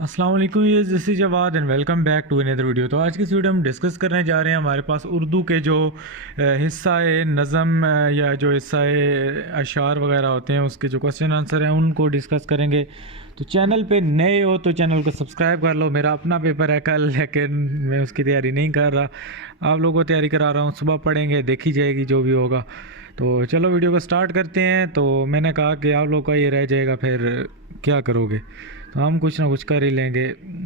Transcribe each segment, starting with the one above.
अस्सलाम वालेकुम, ये this is Jawad and welcome back to another video. तो आज की इस वीडियो में डिस्कस करने जा रहे हैं हमारे पास उर्दू के जो हिस्सा नज़म या जो हिस्सा अशार वगैरह होते हैं उसके जो क्वेश्चन आंसर हैं उनको डिस्कस करेंगे। तो चैनल पे नए हो तो चैनल को सब्सक्राइब कर लो। मेरा अपना पेपर है कल, लेकिन मैं उसकी तैयारी नहीं कर रहा, आप लोगों को तैयारी करा रहा हूँ। सुबह पढ़ेंगे, देखी जाएगी जो भी होगा। तो चलो वीडियो को स्टार्ट करते हैं। तो मैंने कहा कि आप लोग का ये रह जाएगा, फिर क्या करोगे? तो हम कुछ ना कुछ कर ही लेंगे।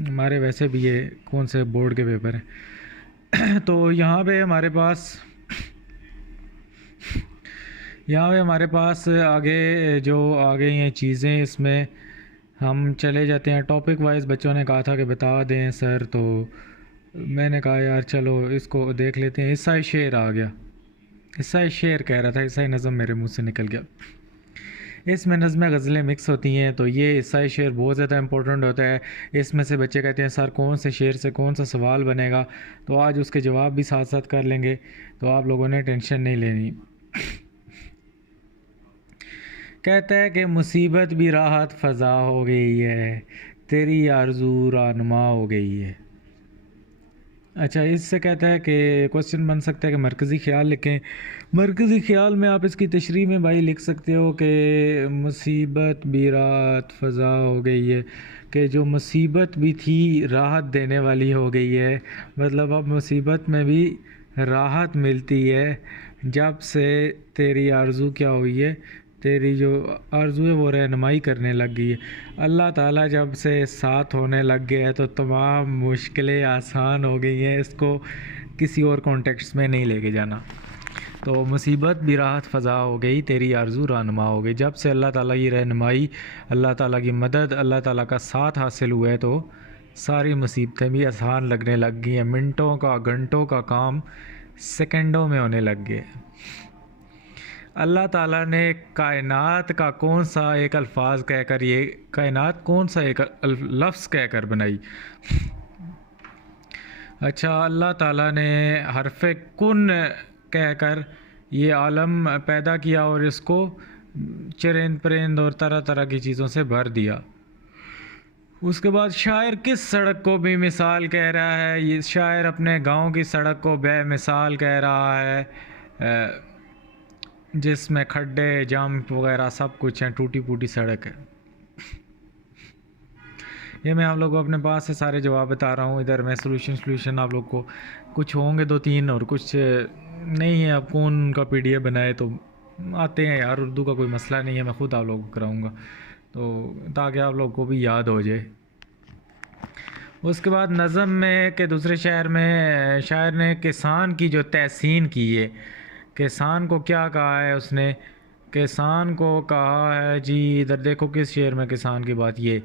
हमारे वैसे भी ये कौन से बोर्ड के पेपर हैं। तो यहाँ पे हमारे पास आगे जो आगे ये चीज़ें, इसमें हम चले जाते हैं टॉपिक वाइज। बच्चों ने कहा था कि बता दें सर, तो मैंने कहा यार चलो इसको देख लेते हैं। हिस्सा शेर आ गया। हिस्सा शेर कह रहा था, हिस्सा नज़म मेरे मुंह से निकल गया। इसमें नज़में गज़लें मिक्स होती हैं, तो ये हिस्सा शेर बहुत ज़्यादा इंपॉर्टेंट होता है। इसमें से बच्चे कहते हैं सर कौन से शेर से कौन सा सवाल बनेगा, तो आज उसके जवाब भी साथ साथ कर लेंगे, तो आप लोगों ने टेंशन नहीं लेनी। कहता है कि मुसीबत भी राहत फ़ज़ा हो गई है, तेरी आरज़ू रानुमा हो गई है। अच्छा, इससे कहता है कि क्वेश्चन बन सकता है कि मरकज़ी ख़्याल लिखें। मरकज़ी ख़्याल में आप इसकी तशरीह में भाई लिख सकते हो कि मुसीबत भी राहत फ़ज़ा हो गई है, कि जो मुसीबत भी थी राहत देने वाली हो गई है। मतलब अब मुसीबत में भी राहत मिलती है जब से तेरी आरज़ू क्या हुई है, तेरी जो आरज़ू है वो रहनुमाई करने लग गई है। अल्लाह ताला जब से साथ होने लग गए हैं तो तमाम मुश्किलें आसान हो गई हैं। इसको किसी और कॉन्टेक्स्ट में नहीं लेके जाना। तो मुसीबत भी राहत फ़ज़ा हो गई, तेरी आरज़ू रहनुमा हो गई। जब से अल्लाह ताला की रहनुमाई, अल्लाह ताला की मदद, अल्लाह ताला का साथ हासिल हुआ है, तो सारी मुसीबतें भी आसान लगने लग गई हैं। मिनटों का, घंटों का काम सेकंडों में होने लग गए। अल्लाह ताला ने कायनात का कौन सा एक अल्फाज कहकर, ये कायनात कौन सा एक लफ्ज़ कहकर बनाई? अच्छा, अल्लाह ताला ने हरफ कुन कहकर ये आलम पैदा किया और इसको चरिंद परिंद और तरह तरह की चीज़ों से भर दिया। उसके बाद शायर किस सड़क को बेमिसाल कह रहा है? ये शायर अपने गांव की सड़क को बेमिसाल कह रहा है, जिसमें खड्डे जंप वगैरह सब कुछ हैं, टूटी फूटी सड़क है। ये मैं आप लोगों को अपने पास से सारे जवाब बता रहा हूँ। इधर मैं सोल्यूशन आप लोग को कुछ होंगे दो तीन और कुछ नहीं है। अब कौन उनका पीडीएफ बनाए, तो आते हैं यार, उर्दू का कोई मसला नहीं है, मैं ख़ुद आप लोगों को कराऊँगा, तो ताकि आप लोग को भी याद हो जाए। उसके बाद नज़म में के दूसरे शायर में शायर ने किसान की जो तहसीन की है, किसान को क्या कहा है उसने? किसान को कहा है जी, इधर देखो किस शेर में किसान की बात, ये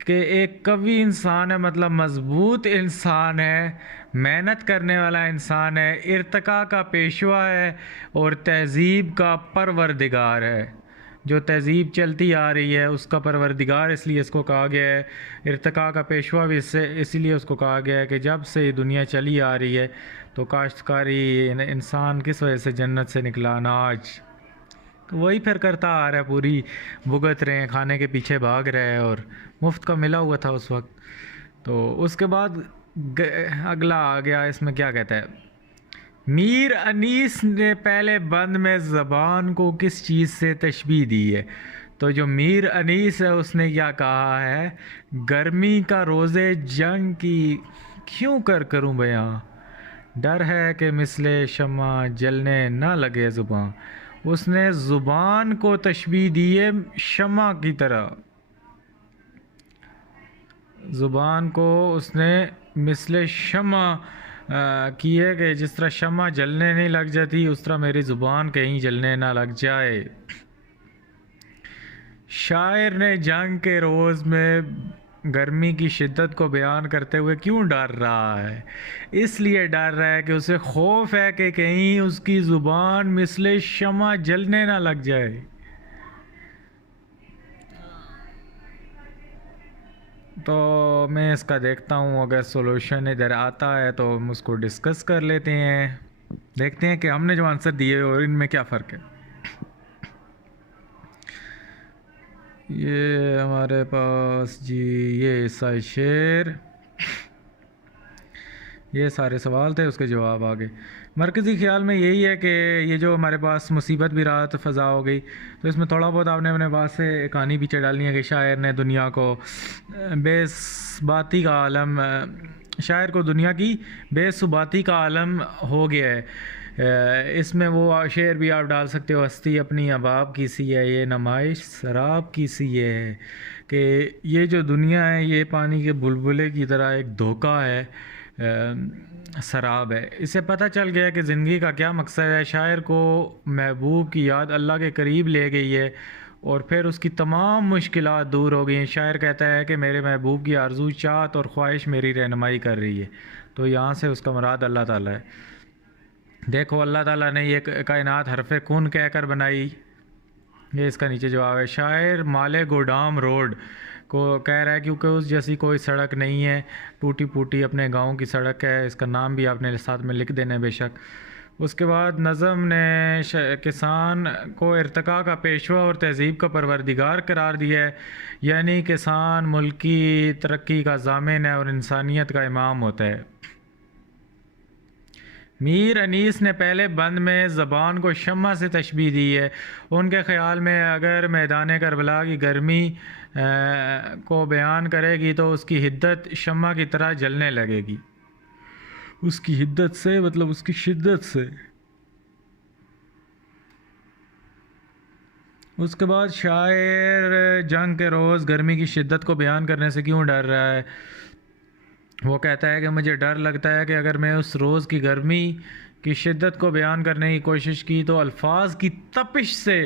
कि एक कवि इंसान है, मतलब मजबूत इंसान है, मेहनत करने वाला इंसान है, इर्तिका का पेशवा है और तहज़ीब का परवरदिगार है। जो तहज़ीब चलती आ रही है उसका परवरदिगार इसलिए इसको कहा गया है। इर्तिका का पेशवा भी इससे इसीलिए उसको कहा गया है कि जब से ये दुनिया चली आ रही है तो काश्तकारी इंसान किस वजह से जन्नत से निकला, अनाज, तो वही फिर करता आ रहा है, पूरी भुगत रहे हैं, खाने के पीछे भाग रहे हैं और मुफ्त का मिला हुआ था उस वक्त। तो उसके बाद अगला आ गया, इसमें क्या कहता है? मीर अनीस ने पहले बंद में ज़बान को किस चीज़ से तशबीह दी है? तो जो मीर अनीस है उसने क्या कहा है? गर्मी का रोज़े जंग की क्यों कर करूं बयां, डर है कि मिसले शमा जलने ना लगे ज़ुबान। उसने ज़ुबान को तशबीह दी है शमा की तरह। ज़ुबान को उसने मिसले शमा की है कि जिस तरह शमा जलने नहीं लग जाती उस तरह मेरी ज़ुबान कहीं जलने ना लग जाए। शायर ने जंग के रोज़ में गर्मी की शिद्दत को बयान करते हुए क्यों डर रहा है? इसलिए डर रहा है कि उसे खौफ है कि कहीं उसकी ज़ुबान मिसले शमा जलने ना लग जाए। तो मैं इसका देखता हूँ, अगर सॉल्यूशन इधर आता है तो हम उसको डिस्कस कर लेते हैं, देखते हैं कि हमने जो आंसर दिए और इनमें क्या फ़र्क है। ये हमारे पास जी ये हिस्सा शेर, ये सारे सवाल थे, उसके जवाब आ गए। मरकज़ी ख़्याल में यही है कि ये जो हमारे पास मुसीबत भी रात फ़ज़ा हो गई, तो इसमें थोड़ा बहुत आपने अपने पास से कहानी पीछे डालनी है कि शायर ने दुनिया को बेसबाती का आलम, शायर को दुनिया की बेसुबाती का आलम हो गया है। इसमें वो शेर भी आप डाल सकते हो, हस्ती अपनी अहबाब की सी है, ये नुमाइश शराब की सी है, कि ये जो दुनिया है ये पानी के बुलबुले की तरह एक धोखा है, शराब है। इससे पता चल गया कि ज़िंदगी का क्या मकसद है। शायर को महबूब की याद अल्लाह के करीब ले गई है और फिर उसकी तमाम मुश्किलात दूर हो गई हैं। शायर कहता है कि मेरे महबूब की आरज़ू, चाहत और ख्वाहिश मेरी रहनुमाई कर रही है। तो यहाँ से उसका मुराद अल्लाह ताला है। देखो अल्लाह ताला ने ये कायनात हरफ़ कुन कहकर बनाई, ये इसका नीचे जवाब है। शायर माले गोडाम रोड को कह रहा है क्योंकि उस जैसी कोई सड़क नहीं है, टूटी फूटी अपने गांव की सड़क है। इसका नाम भी आपने साथ में लिख देना है बेशक। उसके बाद नज़म ने किसान को इर्तिका का पेशवा और तहज़ीब का परवरदिगार करार दिया है, यानी किसान मुल्क की तरक्की का ज़ामिन है और इंसानियत का इमाम होता है। मीर अनीस ने पहले बंद में ज़बान को शम्मा से तशबीह दी है। उनके ख़्याल में अगर मैदान करबला की गर्मी को बयान करेगी तो उसकी हिद्दत शम्मा की तरह जलने लगेगी। उसकी हिद्दत से मतलब उसकी शिद्दत से। उसके बाद शायर जंग के रोज़ गर्मी की शिद्दत को बयान करने से क्यों डर रहा है। वो कहता है कि मुझे डर लगता है कि अगर मैं उस रोज़ की गर्मी की शिद्दत को बयान करने की कोशिश की तो अल्फाज की तपिश से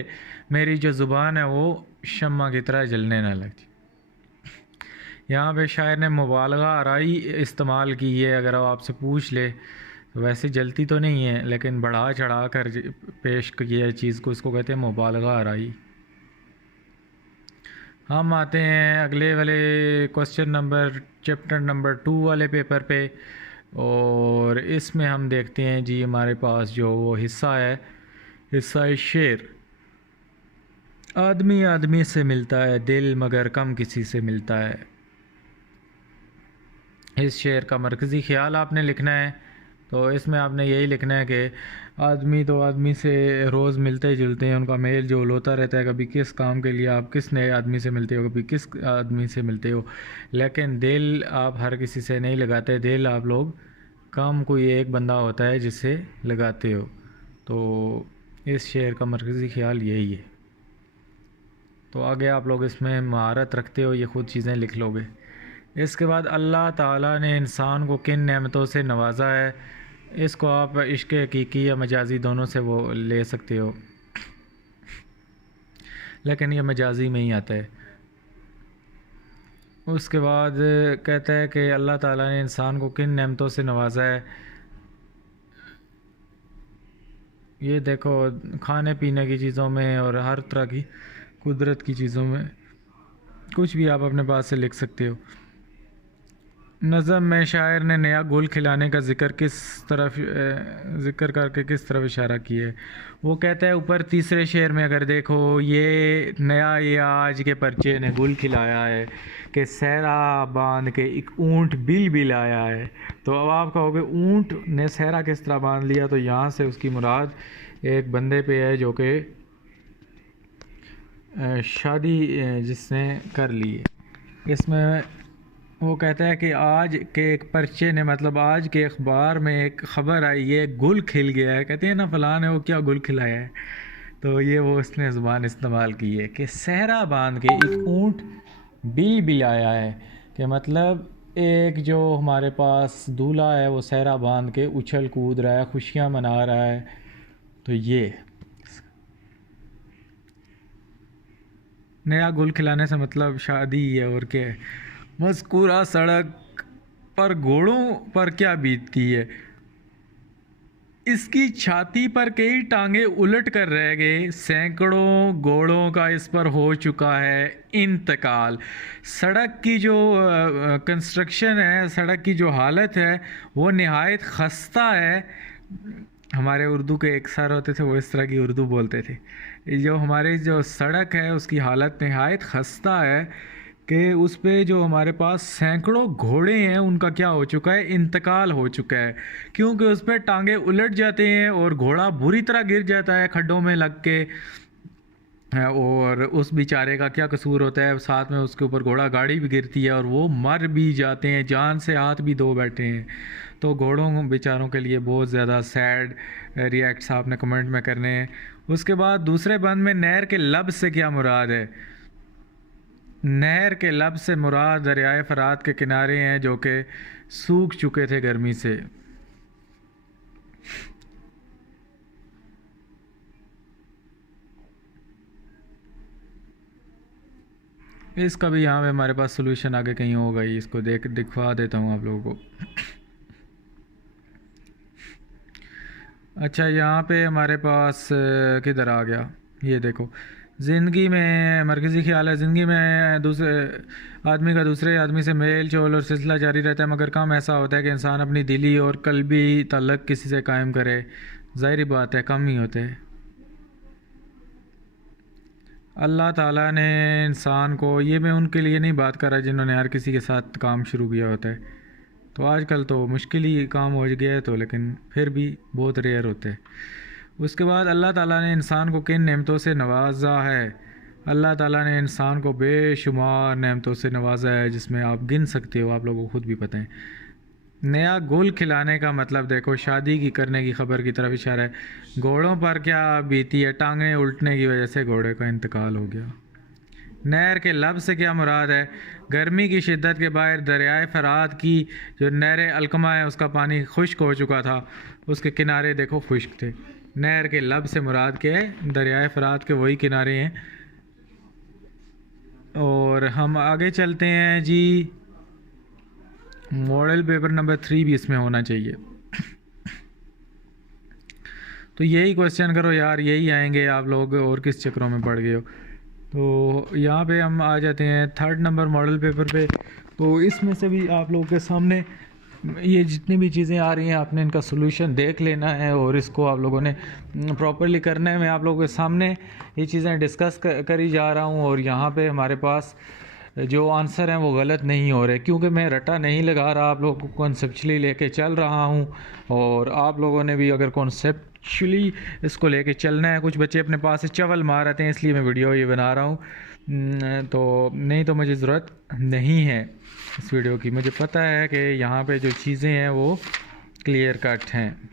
मेरी जो ज़ुबान है वो शम्मा की तरह जलने ना लग जाए। यहाँ पे शायर ने मुबालगा आराई इस्तेमाल की है। अगर वो आपसे पूछ ले तो वैसे जलती तो नहीं है, लेकिन बढ़ा चढ़ा कर पेश किया चीज़ को, इसको कहते हैं मुबालगा आराई। हम आते हैं अगले वाले क्वेश्चन नंबर चैप्टर नंबर 2 वाले पेपर पे, और इसमें हम देखते हैं जी हमारे पास जो वो हिस्सा है, हिस्सा है शेर। आदमी आदमी से मिलता है दिल, मगर कम किसी से मिलता है। इस शेर का मरकज़ी ख़्याल आपने लिखना है। तो इसमें आपने यही लिखना है कि आदमी तो आदमी से रोज़ मिलते जुलते हैं, उनका मेल जोल होता रहता है। कभी किस काम के लिए आप किस नए आदमी से मिलते हो, कभी किस आदमी से मिलते हो, लेकिन दिल आप हर किसी से नहीं लगाते। दिल आप लोग कम कोई एक बंदा होता है जिससे लगाते हो। तो इस शेर का मरकज़ी ख़्याल यही है। तो आगे आप लोग इसमें महारत रखते हो, ये ख़ुद चीज़ें लिख लोगे। इसके बाद अल्लाह ताला ने इंसान को किन नेमतों से नवाजा है, इसको आप इश्क हकीकी या मजाजी दोनों से वो ले सकते हो, लेकिन ये मजाजी में ही आता है। उसके बाद कहता है कि अल्लाह ताला ने इंसान को किन नेमतों से नवाजा है। ये देखो खाने पीने की चीज़ों में और हर तरह की कुदरत की चीज़ों में, कुछ भी आप अपने पास से लिख सकते हो। नज़म में शायर ने नया गुल खिलाने का ज़िक्र करके किस तरफ इशारा किया है। वो कहता है ऊपर तीसरे शेर में अगर देखो, ये नया ये आज के पर्चे ने गुल खिलाया है कि सहरा बांध के एक ऊँट बिल बिल आया है। तो अब आप कहोगे ऊँट ने सहरा किस तरह बांध लिया, तो यहाँ से उसकी मुराद एक बंदे पे है जो कि शादी जिसने कर ली है। इसमें वो कहता है कि आज के एक पर्चे ने, मतलब आज के अखबार में एक ख़बर आई है गुल खिल गया है। कहते हैं ना फ़लाँ ने वो क्या गुल खिलाया है। तो ये वो उसने ज़ुबान इस्तेमाल की है कि सहरा बांध के एक ऊँट बिल बिल आया है, कि मतलब एक जो हमारे पास दूल्हा है वो सहरा बांध के उछल कूद रहा है, खुशियाँ मना रहा है। तो ये नया गुल खिलाने से मतलब शादी है और क्या है। मज़कूरा सड़क पर घोड़ों पर क्या बीतती है, इसकी छाती पर कई टांगे उलट कर रह गए, सैकड़ों घोड़ों का इस पर हो चुका है इंतकाल। सड़क की जो कंस्ट्रक्शन है, सड़क की जो हालत है वो नहायत खस्ता है। हमारे उर्दू के एक सर होते थे, वो इस तरह की उर्दू बोलते थे जो हमारी जो सड़क है उसकी हालत नहायत खस्ता है कि उस पे जो हमारे पास सैकड़ों घोड़े हैं उनका क्या हो चुका है, इंतकाल हो चुका है। क्योंकि उस पर टांगे उलट जाते हैं और घोड़ा बुरी तरह गिर जाता है खड्डों में लग के। और उस बेचारे का क्या कसूर होता है, साथ में उसके ऊपर घोड़ा गाड़ी भी गिरती है और वो मर भी जाते हैं, जान से हाथ भी धो बैठे हैं। तो घोड़ों बेचारों के लिए बहुत ज़्यादा सैड रिएक्ट्स आपने कमेंट में करने हैं। उसके बाद दूसरे बंद में नहर के लब से क्या मुराद है। नहर के लब से मुराद दरियाए फरात के किनारे हैं जो कि सूख चुके थे गर्मी से। इसका भी यहाँ पे हमारे पास सोल्यूशन आगे कहीं होगा ही, इसको दिखवा देता हूँ आप लोगों को। अच्छा, यहाँ पे हमारे पास किधर आ गया, ये देखो। ज़िंदगी में मरकज़ी ख्याल है, ज़िंदगी में दूसरे आदमी का दूसरे आदमी से मेल जोल और सिलसिला जारी रहता है, मगर कम ऐसा होता है कि इंसान अपनी दिली और कल्बी ताल्लुक़ किसी से कायम करे। ज़ाहिर बात है कम ही होते हैं। अल्लाह ताला ने इंसान को, ये मैं उनके लिए नहीं बात कर रहा जिन्होंने हर किसी के साथ काम शुरू किया होता है, तो आजकल तो मुश्किल ही काम हो गया है, तो लेकिन फिर भी बहुत रेयर होते हैं। उसके बाद अल्लाह ताला ने इंसान को किन नेमतों से नवाजा है। अल्लाह ताला ने इंसान को बेशुमार नेमतों से नवाजा है जिसमें आप गिन सकते हो, आप लोगों को खुद भी पता है। नया गुल खिलाने का मतलब देखो, शादी की करने की खबर की तरफ इशारा है। घोड़ों पर क्या बीती है, टांगें उल्टने की वजह से घोड़े का इंतकाल हो गया। नहर के लब से क्या मुराद है, गर्मी की शिद्दत के बाहर दरियाए फरात की जो नहर अलकमा है उसका पानी खुश्क हो चुका था, उसके किनारे देखो खुश्क थे। नहर के लब से मुराद क्या है, दरियाए फरात के वही किनारे हैं। और हम आगे चलते हैं जी, मॉडल पेपर नंबर 3 भी इसमें होना चाहिए। तो यही क्वेश्चन करो यार, यही आएंगे आप लोग, और किस चक्रों में पड़ गए हो। तो यहाँ पे हम आ जाते हैं 3rd नंबर मॉडल पेपर पे। तो इसमें से भी आप लोगों के सामने ये जितनी भी चीज़ें आ रही हैं आपने इनका सोल्यूशन देख लेना है और इसको आप लोगों ने प्रॉपरली करना है। मैं आप लोगों के सामने ये चीज़ें डिस्कस करी जा रहा हूँ और यहाँ पे हमारे पास जो आंसर हैं वो गलत नहीं हो रहे, क्योंकि मैं रटा नहीं लगा रहा, आप लोगों को कॉन्सेप्चुअली लेके चल रहा हूँ। और आप लोगों ने भी अगर कॉन्सेप्चुअली इसको लेके चलना है, कुछ बच्चे अपने पास से चवल मार रहे हैं इसलिए मैं वीडियो ये बना रहा हूँ, तो नहीं तो मुझे ज़रूरत नहीं है इस वीडियो की। मुझे पता है कि यहाँ पे जो चीज़ें हैं वो क्लियर कट हैं।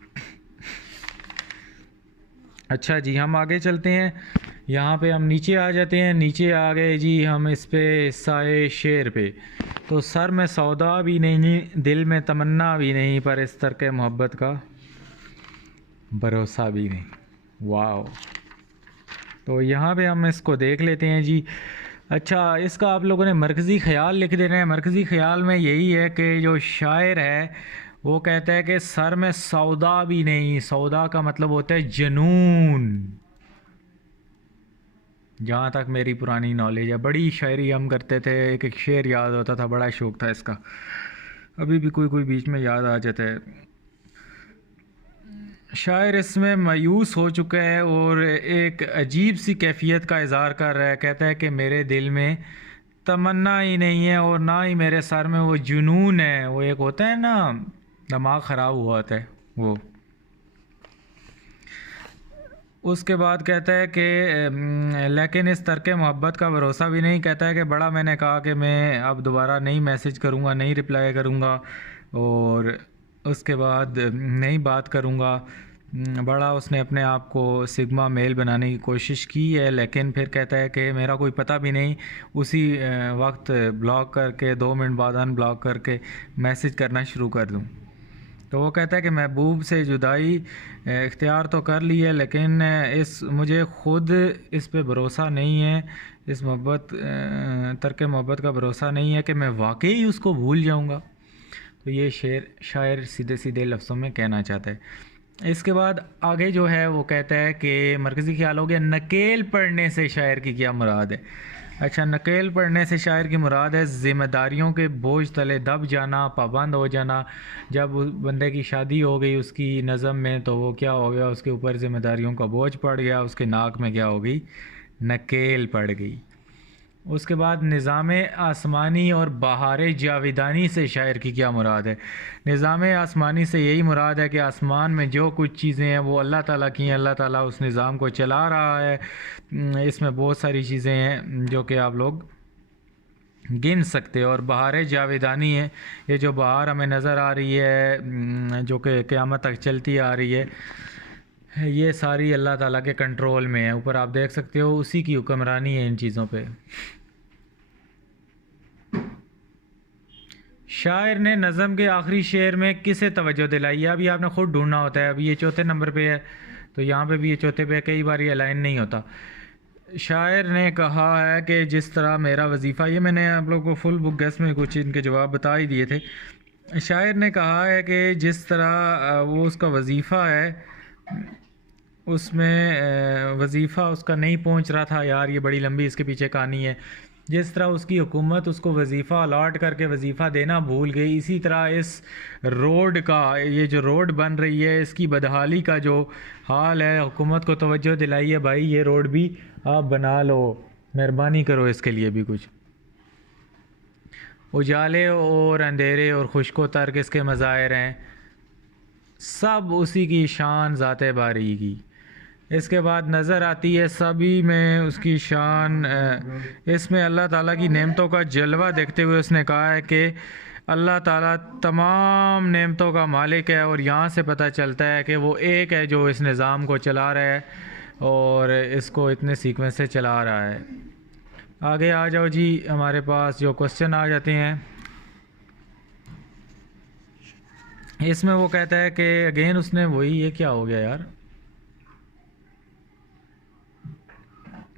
अच्छा जी, हम आगे चलते हैं। यहाँ पे हम नीचे आ जाते हैं, नीचे आ गए जी हम इस पे साए शेर पे। तो सर में सौदा भी नहीं, दिल में तमन्ना भी नहीं, पर इस तरह मोहब्बत का भरोसा भी नहीं। वाह, तो यहाँ पे हम इसको देख लेते हैं जी। अच्छा, इसका आप लोगों ने मरकज़ी ख़याल लिख देना है। मरकज़ी ख़याल में यही है कि जो शायर है वो कहता है कि सर में सौदा भी नहीं, सौदा का मतलब होता है जुनून, जहाँ तक मेरी पुरानी नॉलेज है। बड़ी शायरी हम करते थे, एक एक शेर याद होता था, बड़ा शौक़ था इसका, अभी भी कोई कोई बीच में याद आ जाता है। शायर इसमें मायूस हो चुका है और एक अजीब सी कैफियत का इज़हार कर रहा है। कहता है कि मेरे दिल में तमन्ना ही नहीं है और ना ही मेरे सर में वो जुनून है। वो एक होता है ना, दिमाग ख़राब हुआ होता है वो। उसके बाद कहता है कि लेकिन इस तरह के मोहब्बत का भरोसा भी नहीं। कहता है कि बड़ा मैंने कहा कि मैं अब दोबारा नहीं मैसेज करूँगा, नहीं रिप्लाई करूँगा और उसके बाद नहीं बात करूँगा। बड़ा उसने अपने आप को सिग्मा मेल बनाने की कोशिश की है, लेकिन फिर कहता है कि मेरा कोई पता भी नहीं। उसी वक्त ब्लॉक करके 2 मिनट बाद अनब्लॉक करके मैसेज करना शुरू कर दूँ। तो वो कहता है कि महबूब से जुदाई इख्तियार तो कर ली है, लेकिन मुझे ख़ुद इस पे भरोसा नहीं है, इस मोहब्बत तर्क मोहब्बत का भरोसा नहीं है कि मैं वाकई उसको भूल जाऊँगा। तो ये शायर सीधे सीधे लफ्ज़ों में कहना चाहता है। इसके बाद आगे जो है वो कहता है कि मरकज़ी ख्याल हो गया, नकेल पढ़ने से शायर की क्या मुराद है। अच्छा, नकेल पढ़ने से शायर की मुराद है ज़िम्मेदारियों के बोझ तले दब जाना, पाबंद हो जाना। जब बंदे की शादी हो गई उसकी नज़म में, तो वो क्या हो गया, उसके ऊपर ज़िम्मेदारियों का बोझ पड़ गया, उसके नाक में क्या हो गई, नकेल पड़ गई। उसके बाद निज़ाम आसमानी और बहार जाविदानी से शायर की क्या मुराद है। निज़ाम आसमानी से यही मुराद है कि आसमान में जो कुछ चीज़ें हैं वो अल्लाह ताला की हैं, अल्लाह ताला उस निज़ाम को चला रहा है। इसमें बहुत सारी चीज़ें हैं जो कि आप लोग गिन सकते हो। और बहार जाविदानी है, ये जो बहार हमें नज़र आ रही है जो कि क़यामत तक चलती आ रही है, ये सारी अल्लाह ताला के कंट्रोल में है। ऊपर आप देख सकते हो उसी की हुक्मरानी है इन चीज़ों पे। शायर ने नज़म के आखिरी शेर में किसे तवज्जो दिलाई है, अभी आपने ख़ुद ढूंढना होता है। अभी ये चौथे नंबर पे है, तो यहाँ पे भी ये चौथे पे है, कई बार ये लाइन नहीं होता। शायर ने कहा है कि जिस तरह मेरा वजीफ़ा, ये मैंने आप लोगों को फुल बुक गेस्ट में कुछ इनके जवाब बता ही दिए थे। शायर ने कहा है कि जिस तरह वो उसका वजीफ़ा है उसमें वजीफ़ा उसका नहीं पहुंच रहा था। यार ये बड़ी लंबी इसके पीछे कहानी है। जिस तरह उसकी हुकूमत उसको वजीफ़ा अलाट करके वजीफ़ा देना भूल गई, इसी तरह इस रोड का, ये जो रोड बन रही है इसकी बदहाली का जो हाल है, हुकूमत को तवज्जो दिलाई है, भाई ये रोड भी आप बना लो, मेहरबानी करो इसके लिए भी कुछ। उजाले और अंधेरे और खुश्को तर किसके मज़ाहिर हैं, सब उसी की शान ज़ाते बारी की। इसके बाद नज़र आती है सभी में उसकी शान। इसमें अल्लाह ताला की नेमतों का जलवा देखते हुए उसने कहा है कि अल्लाह ताला तमाम नेमतों का मालिक है, और यहाँ से पता चलता है कि वो एक है जो इस निज़ाम को चला रहा है और इसको इतने सीक्वेंस से चला रहा है। आगे आ जाओ जी, हमारे पास जो क्वेश्चन आ जाते हैं इसमें वो कहता है कि अगेन उसने वही, ये क्या हो गया यार,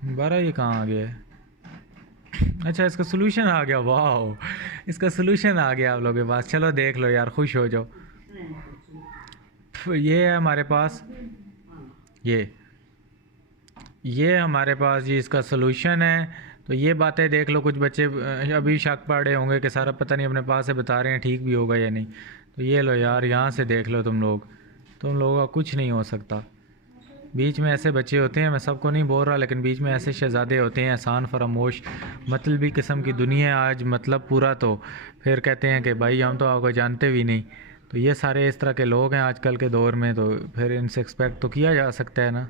बारह ये कहाँ आ गया है। अच्छा, इसका सोल्यूशन आ गया, वाह इसका सोल्यूशन आ गया आप लोगों के पास। चलो देख लो यार, खुश हो जाओ। ये है हमारे पास, ये हमारे पास जी इसका सोल्यूशन है। तो ये बातें देख लो। कुछ बच्चे अभी शक पड़ रहे होंगे कि सारा पता नहीं अपने पास से बता रहे हैं, ठीक भी होगा या नहीं। तो ये लो यार, यहाँ से देख लो तुम लोगों का कुछ नहीं हो सकता। बीच में ऐसे बच्चे होते हैं, मैं सबको नहीं बोल रहा, लेकिन बीच में ऐसे शहज़ादे होते हैं एहसान फरामोश, मतलबी किस्म की दुनिया आज मतलब पूरा, तो फिर कहते हैं कि भाई हम तो आपको जानते भी नहीं। तो ये सारे इस तरह के लोग हैं आजकल के दौर में, तो फिर इनसे एक्सपेक्ट तो किया जा सकता है ना।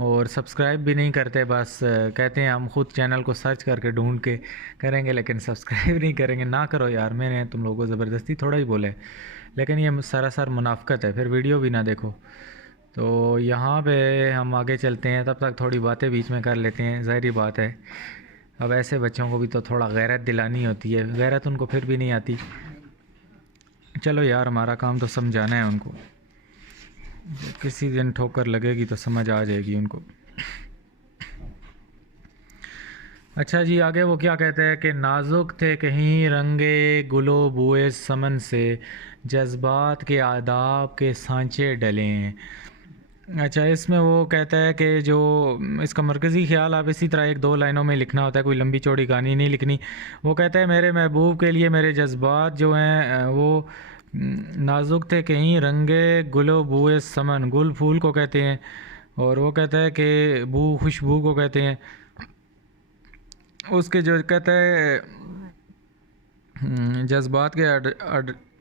और सब्सक्राइब भी नहीं करते, बस कहते हैं हम खुद चैनल को सर्च करके ढूंढ के करेंगे, लेकिन सब्सक्राइब नहीं करेंगे। ना करो यार, मैंने तुम लोगों को ज़बरदस्ती थोड़ा ही बोले, लेकिन ये सरासर मुनाफकत है, फिर वीडियो भी ना देखो। तो यहाँ पे हम आगे चलते हैं, तब तक थोड़ी बातें बीच में कर लेते हैं, ज़ाहिर बात है। अब ऐसे बच्चों को भी तो थोड़ा गैरत दिलानी होती है, गैरत उनको फिर भी नहीं आती। चलो यार, हमारा काम तो समझाना है उनको, किसी दिन ठोकर लगेगी तो समझ आ जाएगी उनको। अच्छा जी, आगे वो क्या कहते हैं कि नाजुक थे कहीं रंगे गुलो बुए समन से, जज्बात के आदाब के सांचे डले हैं। अच्छा, इसमें वो कहता है कि जो इसका मरकज़ी ख्याल आप इसी तरह एक दो लाइनों में लिखना होता है, कोई लंबी चौड़ी कहानी नहीं लिखनी। वो कहता है मेरे महबूब के लिए मेरे जज्बात जो हैं वो नाजुक थे कहीं रंगे गुलो बुए समन, गुल फूल को कहते हैं, और वो कहता है कि बू खुशबू को कहते हैं। उसके जो कहता है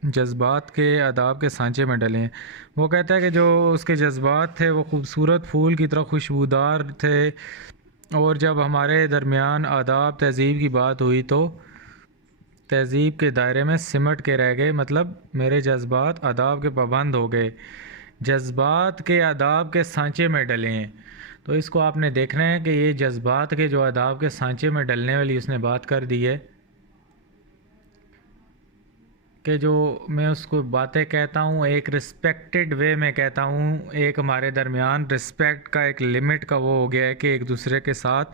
जज्बात के आदाब के सांचे में डले हैं। वो कहता है कि जो उसके जज्बात थे वो खूबसूरत फूल की तरह खुशबूदार थे, और जब हमारे दरमियान आदाब तहज़ीब की बात हुई तो तहज़ीब के दायरे में सिमट के रह गए, मतलब मेरे जज्बात आदाब के पाबंद हो गए, जज्बात के आदाब के सांचे में डले हैं। तो इसको आपने देखना है कि ये जज्बात के जो आदाब के सांचे में डलने वाली उसने बात कर दी है, कि जो मैं उसको बातें कहता हूँ एक रिस्पेक्टेड वे में कहता हूँ, एक हमारे दरमियान रिस्पेक्ट का एक लिमिट का वो हो गया है कि एक दूसरे के साथ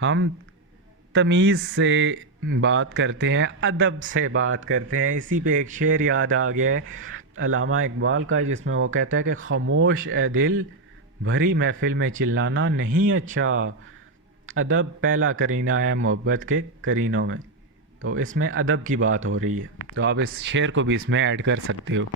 हम तमीज़ से बात करते हैं, अदब से बात करते हैं। इसी पे एक शेर याद आ गया है अल्लामा इकबाल का, जिसमें वो कहता है कि खामोश ए दिल भरी महफिल में चिल्लाना नहीं अच्छा, अदब पहला करीना है मोहब्बत के करीनों में, तो इसमें अदब की बात हो रही है, तो आप इस शेर को भी इसमें ऐड कर सकते हो।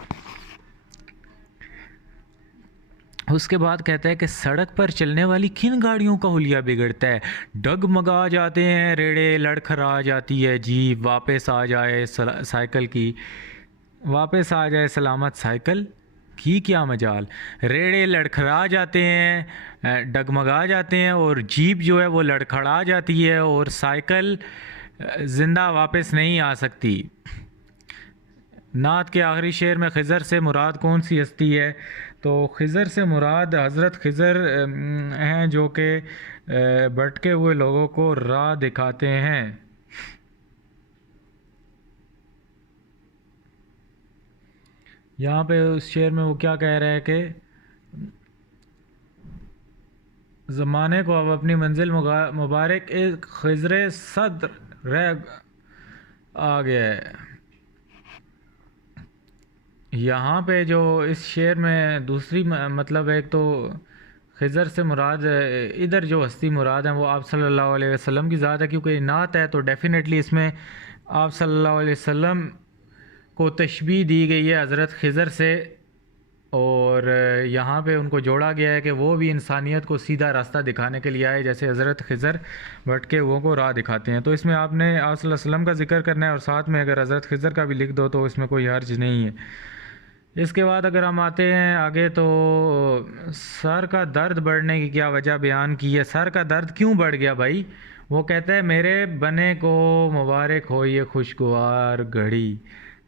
उसके बाद कहता है कि सड़क पर चलने वाली किन गाड़ियों का हुलिया बिगड़ता है, डगमगा जाते हैं रेड़े, लड़खड़ा जाती है जीप, वापस आ जाए साइकिल की, वापस आ जाए सलामत साइकिल की क्या मजाल। रेड़े लड़खड़ा जाते हैं, डगमगा जाते हैं, और जीप जो है वो लड़खड़ा जाती है, और साइकिल ज़िंदा वापस नहीं आ सकती। नात के आखिरी शेर में खिज़र से मुराद कौन सी हस्ती है, तो खिज़र से मुराद हज़रत खिज़र हैं जो कि भटके हुए लोगों को राह दिखाते हैं। यहाँ पे उस शेर में वो क्या कह रहा है कि ज़माने को अब अपनी मंजिल मुबारक एक खिज़र सद्र रह आ गया है। यहाँ पे जो इस शेर में दूसरी मतलब एक तो खिज़र से मुराद इधर जो हस्ती मुराद है वो आप सल्लल्लाहु अलैहि वसल्लम की ज़ात है, क्योंकि नात है तो डेफ़िनेटली इसमें आप सल्लल्लाहु अलैहि वसल्लम को तशबीह दी गई है हज़रत खिज़र से, और यहाँ पे उनको जोड़ा गया है कि वो भी इंसानियत को सीधा रास्ता दिखाने के लिए आए, जैसे हज़रत खिज़र भटके हुओं को राह दिखाते हैं। तो इसमें आपने आप सल्लल्लाहु अलैहि वसल्लम का जिक्र करना है, और साथ में अगर हज़रत खिज़र का भी लिख दो तो इसमें कोई हर्ज नहीं है। इसके बाद अगर हम आते हैं आगे, तो सर का दर्द बढ़ने की क्या वजह बयान की है। सर का दर्द क्यों बढ़ गया भाई, वो कहता है मेरे बने को मुबारक हो ये खुशगवार घड़ी,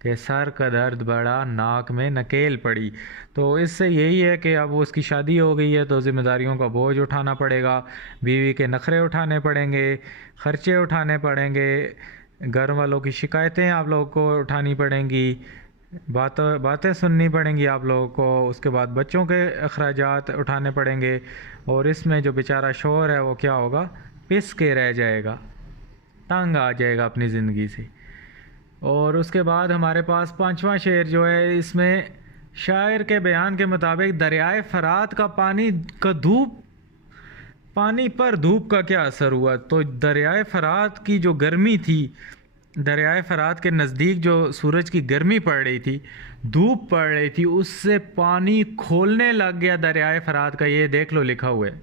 कि सर का दर्द बढ़ा नाक में नकेल पड़ी। तो इससे यही है कि अब उसकी शादी हो गई है तो ज़िम्मेदारियों का बोझ उठाना पड़ेगा, बीवी के नखरे उठाने पड़ेंगे, ख़र्चे उठाने पड़ेंगे, घर वालों की शिकायतें आप लोगों को उठानी पड़ेंगी, बातें सुननी पड़ेंगी आप लोगों को, उसके बाद बच्चों के अखराजात उठाने पड़ेंगे, और इसमें जो बेचारा शौहर है वो क्या होगा, पिस के रह जाएगा, तंग आ जाएगा अपनी ज़िंदगी से। और उसके बाद हमारे पास पांचवा शेर जो है, इसमें शायर के बयान के मुताबिक दरियाए फ़रात का पानी पर धूप का क्या असर हुआ। तो दरियाए फ़रात की जो गर्मी थी, दरियाए फ़रात के नज़दीक जो सूरज की गर्मी पड़ रही थी, धूप पड़ रही थी, उससे पानी खोलने लग गया दरियाए फ़रात का, ये देख लो लिखा हुआ है।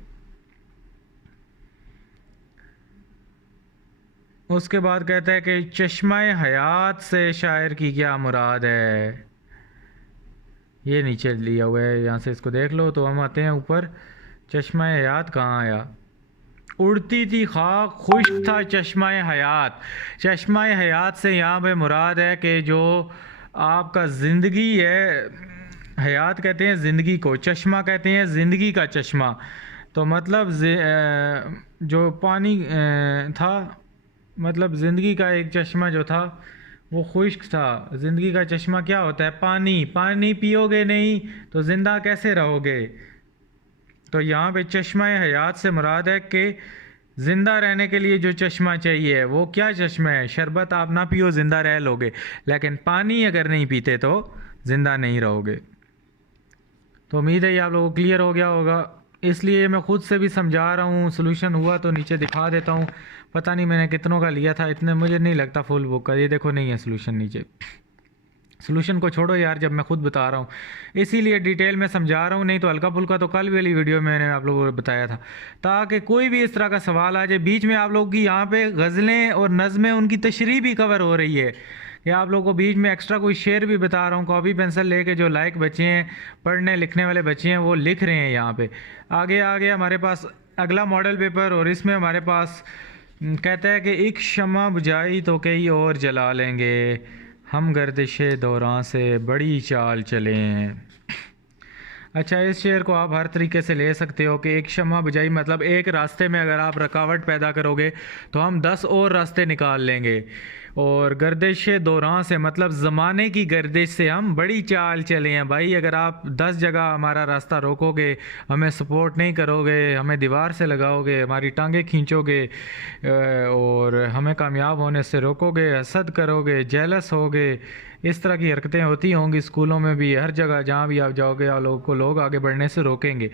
उसके बाद कहता है कि चश्माए हयात से शायर की क्या मुराद है, ये नीचे लिया हुआ है, यहाँ से इसको देख लो। तो हम आते हैं ऊपर, चश्माए हयात कहाँ आया, उड़ती थी खाक खुश्क था चश्माए हयात। चश्माए हयात से यहाँ पे मुराद है कि जो आपका ज़िंदगी है, हयात कहते हैं ज़िंदगी को, चश्मा कहते हैं ज़िंदगी का चश्मा। तो मतलब जो पानी था, मतलब ज़िंदगी का एक चश्मा जो था वो खुश्क था। ज़िंदगी का चश्मा क्या होता है, पानी, पानी पियोगे नहीं तो ज़िंदा कैसे रहोगे। तो यहाँ पे चश्मा हयात से मुराद है कि ज़िंदा रहने के लिए जो चश्मा चाहिए वो क्या चश्मा है, शरबत आप ना पियो ज़िंदा रह लोगे, लेकिन पानी अगर नहीं पीते तो ज़िंदा नहीं रहोगे। तो उम्मीद है ये आप लोगों को क्लियर हो गया होगा, इसलिए मैं ख़ुद से भी समझा रहा हूँ। सोल्यूशन हुआ तो नीचे दिखा देता हूँ, पता नहीं मैंने कितनों का लिया था, इतने मुझे नहीं लगता फुल बुक का। ये देखो नहीं है सोल्यूशन नीचे, सोल्यूशन को छोड़ो यार, जब मैं खुद बता रहा हूँ इसीलिए डिटेल में समझा रहा हूँ, नहीं तो हल्का फुल्का तो कल वाली वीडियो में मैंने आप लोगों को बताया था, ताकि कोई भी इस तरह का सवाल आ जाए। बीच में आप लोगों की यहाँ पे गज़लें और नज़में उनकी तशरीह भी कवर हो रही है, कि आप लोगों को बीच में एक्स्ट्रा कोई शेर भी बता रहा हूँ। कॉपी पेंसिल लेके जो लायक बच्चे हैं, पढ़ने लिखने वाले बच्चे हैं, वो लिख रहे हैं यहाँ पे। आगे आगे हमारे पास अगला मॉडल पेपर, और इसमें हमारे पास कहता है कि एक शमा बुझाई तो कई और जला लेंगे, हम गर्दिश दौरान से बड़ी चाल चले हैं। अच्छा, इस शेर को आप हर तरीके से ले सकते हो कि एक शमा बुझाई मतलब एक रास्ते में अगर आप रुकावट पैदा करोगे तो हम 10 और रास्ते निकाल लेंगे, और गर्दिश दौरान से मतलब ज़माने की गर्दिश से हम बड़ी चाल चले हैं। भाई अगर आप 10 जगह हमारा रास्ता रोकोगे, हमें सपोर्ट नहीं करोगे, हमें दीवार से लगाओगे, हमारी टांगें खींचोगे और हमें कामयाब होने से रोकोगे, हसद करोगे, जेलस होगे, इस तरह की हरकतें होती होंगी स्कूलों में भी, हर जगह जहाँ भी आप जाओगे आप लोगों को लोग आगे बढ़ने से रोकेंगे।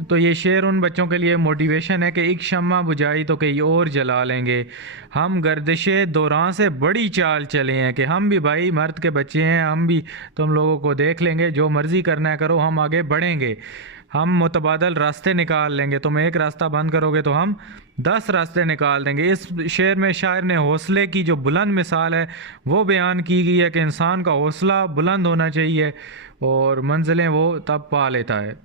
तो ये शेर उन बच्चों के लिए मोटिवेशन है कि एक शम्मा बुझाई तो कहीं और जला लेंगे। हम गर्दिशे दौरान से बड़ी चाल चले हैं कि हम भी भाई मर्द के बच्चे हैं, हम भी तुम लोगों को देख लेंगे, जो मर्ज़ी करना है करो, हम आगे बढ़ेंगे। हम मुतबादल रास्ते निकाल लेंगे, तुम एक रास्ता बंद करोगे तो हम 10 रास्ते निकाल देंगे। इस शेर में शायर ने हौसले की जो बुलंद मिसाल है वो बयान की गई है कि इंसान का हौसला बुलंद होना चाहिए और मंजिलें वो तब पा लेता है।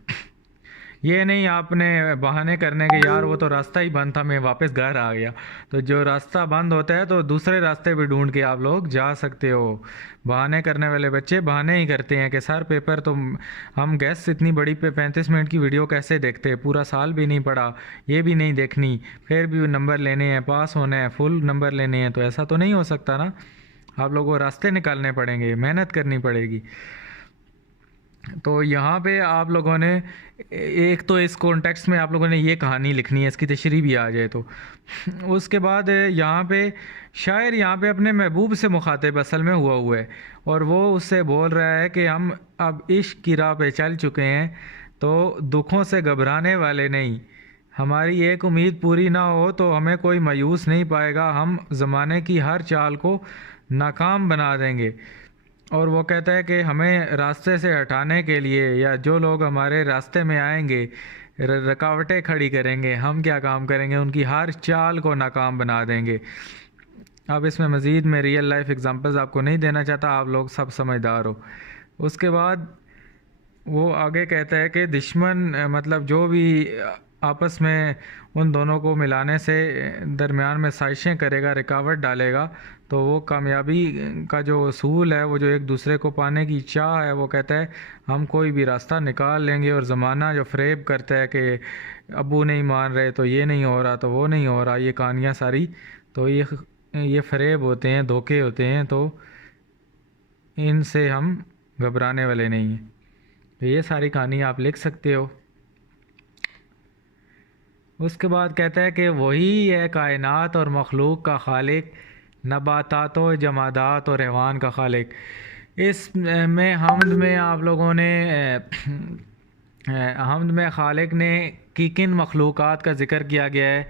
ये नहीं आपने बहाने करने के यार वो तो रास्ता ही बंद था, मैं वापस घर आ गया। तो जो रास्ता बंद होता है तो दूसरे रास्ते भी ढूंढ के आप लोग जा सकते हो। बहाने करने वाले बच्चे बहाने ही करते हैं कि सर पेपर तो हम गैस इतनी बड़ी पे 35 मिनट की वीडियो कैसे देखते हैं, पूरा साल भी नहीं पढ़ा, ये भी नहीं देखनी, फिर भी नंबर लेने हैं, पास होना है, फुल नंबर लेने हैं, तो ऐसा तो नहीं हो सकता ना। आप लोगों को रास्ते निकालने पड़ेंगे, मेहनत करनी पड़ेगी। तो यहाँ पे आप लोगों ने एक तो इस कॉन्टेक्स्ट में आप लोगों ने ये कहानी लिखनी है, इसकी तशरीह भी आ जाए तो उसके बाद यहाँ पे शायर यहाँ पे अपने महबूब से मुखातिब असल में हुआ है और वो उससे बोल रहा है कि हम अब इश्क की राह पे चल चुके हैं तो दुखों से घबराने वाले नहीं। हमारी एक उम्मीद पूरी ना हो तो हमें कोई मायूस नहीं पाएगा, हम ज़माने की हर चाल को नाकाम बना देंगे। और वो कहता है कि हमें रास्ते से हटाने के लिए या जो लोग हमारे रास्ते में आएंगे रुकावटें खड़ी करेंगे, हम क्या काम करेंगे, उनकी हर चाल को नाकाम बना देंगे। अब इसमें मज़ीद मैं रियल लाइफ एग्जांपल्स आपको नहीं देना चाहता, आप लोग सब समझदार हो। उसके बाद वो आगे कहता है कि दुश्मन मतलब जो भी आपस में उन दोनों को मिलाने से दरमियान में साजिशें करेगा, रुकावट डालेगा, तो वो कामयाबी का जो असूल है, वो जो एक दूसरे को पाने की चाह है, वो कहता है हम कोई भी रास्ता निकाल लेंगे। और ज़माना जो फ़रेब करता है कि अबू नहीं मान रहे तो ये नहीं हो रहा तो वो नहीं हो रहा, ये कहानियाँ सारी तो ये फ़रेब होते हैं, धोखे होते हैं, तो इनसे हम घबराने वाले नहीं हैं। तो ये सारी कहानी आप लिख सकते हो। उसके बाद कहता है कि वही है कायनात और मखलूक का खालिक, नबातात व जमादात और हैवान का खालिक। इस में हमद में आप लोगों ने हमद में खालिक ने किन मखलूक़ात का ज़िक्र किया गया है।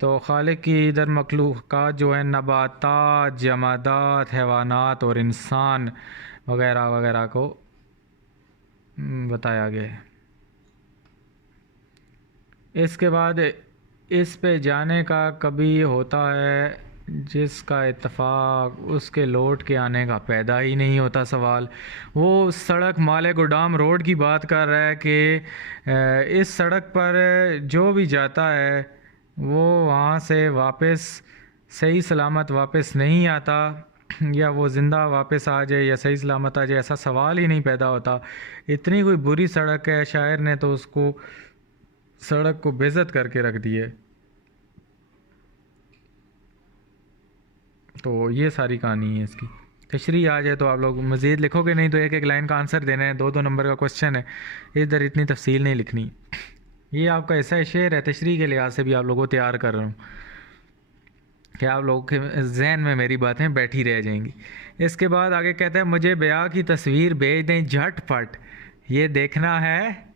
तो खालिक की इधर मखलूक़ात जो है नबातात, जमादात, हैवानात और इंसान वगैरह वगैरह को बताया गया है। इसके बाद इस पे जाने का कभी होता है जिसका इत्तफाक उसके लौट के आने का पैदा ही नहीं होता सवाल। वो सड़क माले गोदाम रोड की बात कर रहा है कि इस सड़क पर जो भी जाता है वो वहाँ से वापस सही सलामत वापस नहीं आता, या वो ज़िंदा वापस आ जाए या सही सलामत आ जाए, ऐसा सवाल ही नहीं पैदा होता। इतनी कोई बुरी सड़क है, शायर ने तो उसको सड़क को बेइज्जत करके रख दी है। तो ये सारी कहानी है इसकी। तशरीह आ जाए तो आप लोग मज़ीद लिखोगे, नहीं तो एक एक लाइन का आंसर देना है, 2-2 नंबर का क्वेश्चन है, इधर इतनी तफसील नहीं लिखनी। ये आपका ऐसा शेर है, तशरीह के लिहाज से भी आप लोगों को तैयार कर रहा हूँ कि आप लोगों के जहन में मेरी बातें बैठी रह जाएंगी। इसके बाद आगे कहता है मुझे ब्याह की तस्वीर भेज दें झटपट, ये देखना है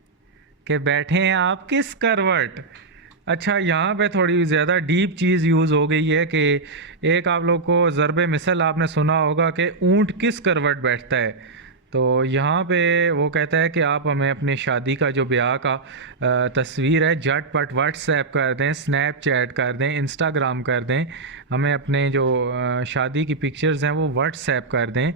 कि बैठे हैं आप किस करवट। अच्छा, यहाँ पे थोड़ी ज़्यादा डीप चीज़ यूज़ हो गई है कि एक आप लोग को ज़रब मिसल आपने सुना होगा कि ऊँट किस करवट बैठता है। तो यहाँ पे वो कहता है कि आप हमें अपनी शादी का जो ब्याह का तस्वीर है झटपट व्हाट्सएप कर दें, स्नैपचैट कर दें, इंस्टाग्राम कर दें, हमें अपने जो शादी की पिक्चर्स हैं वो व्हाट्सएप कर दें।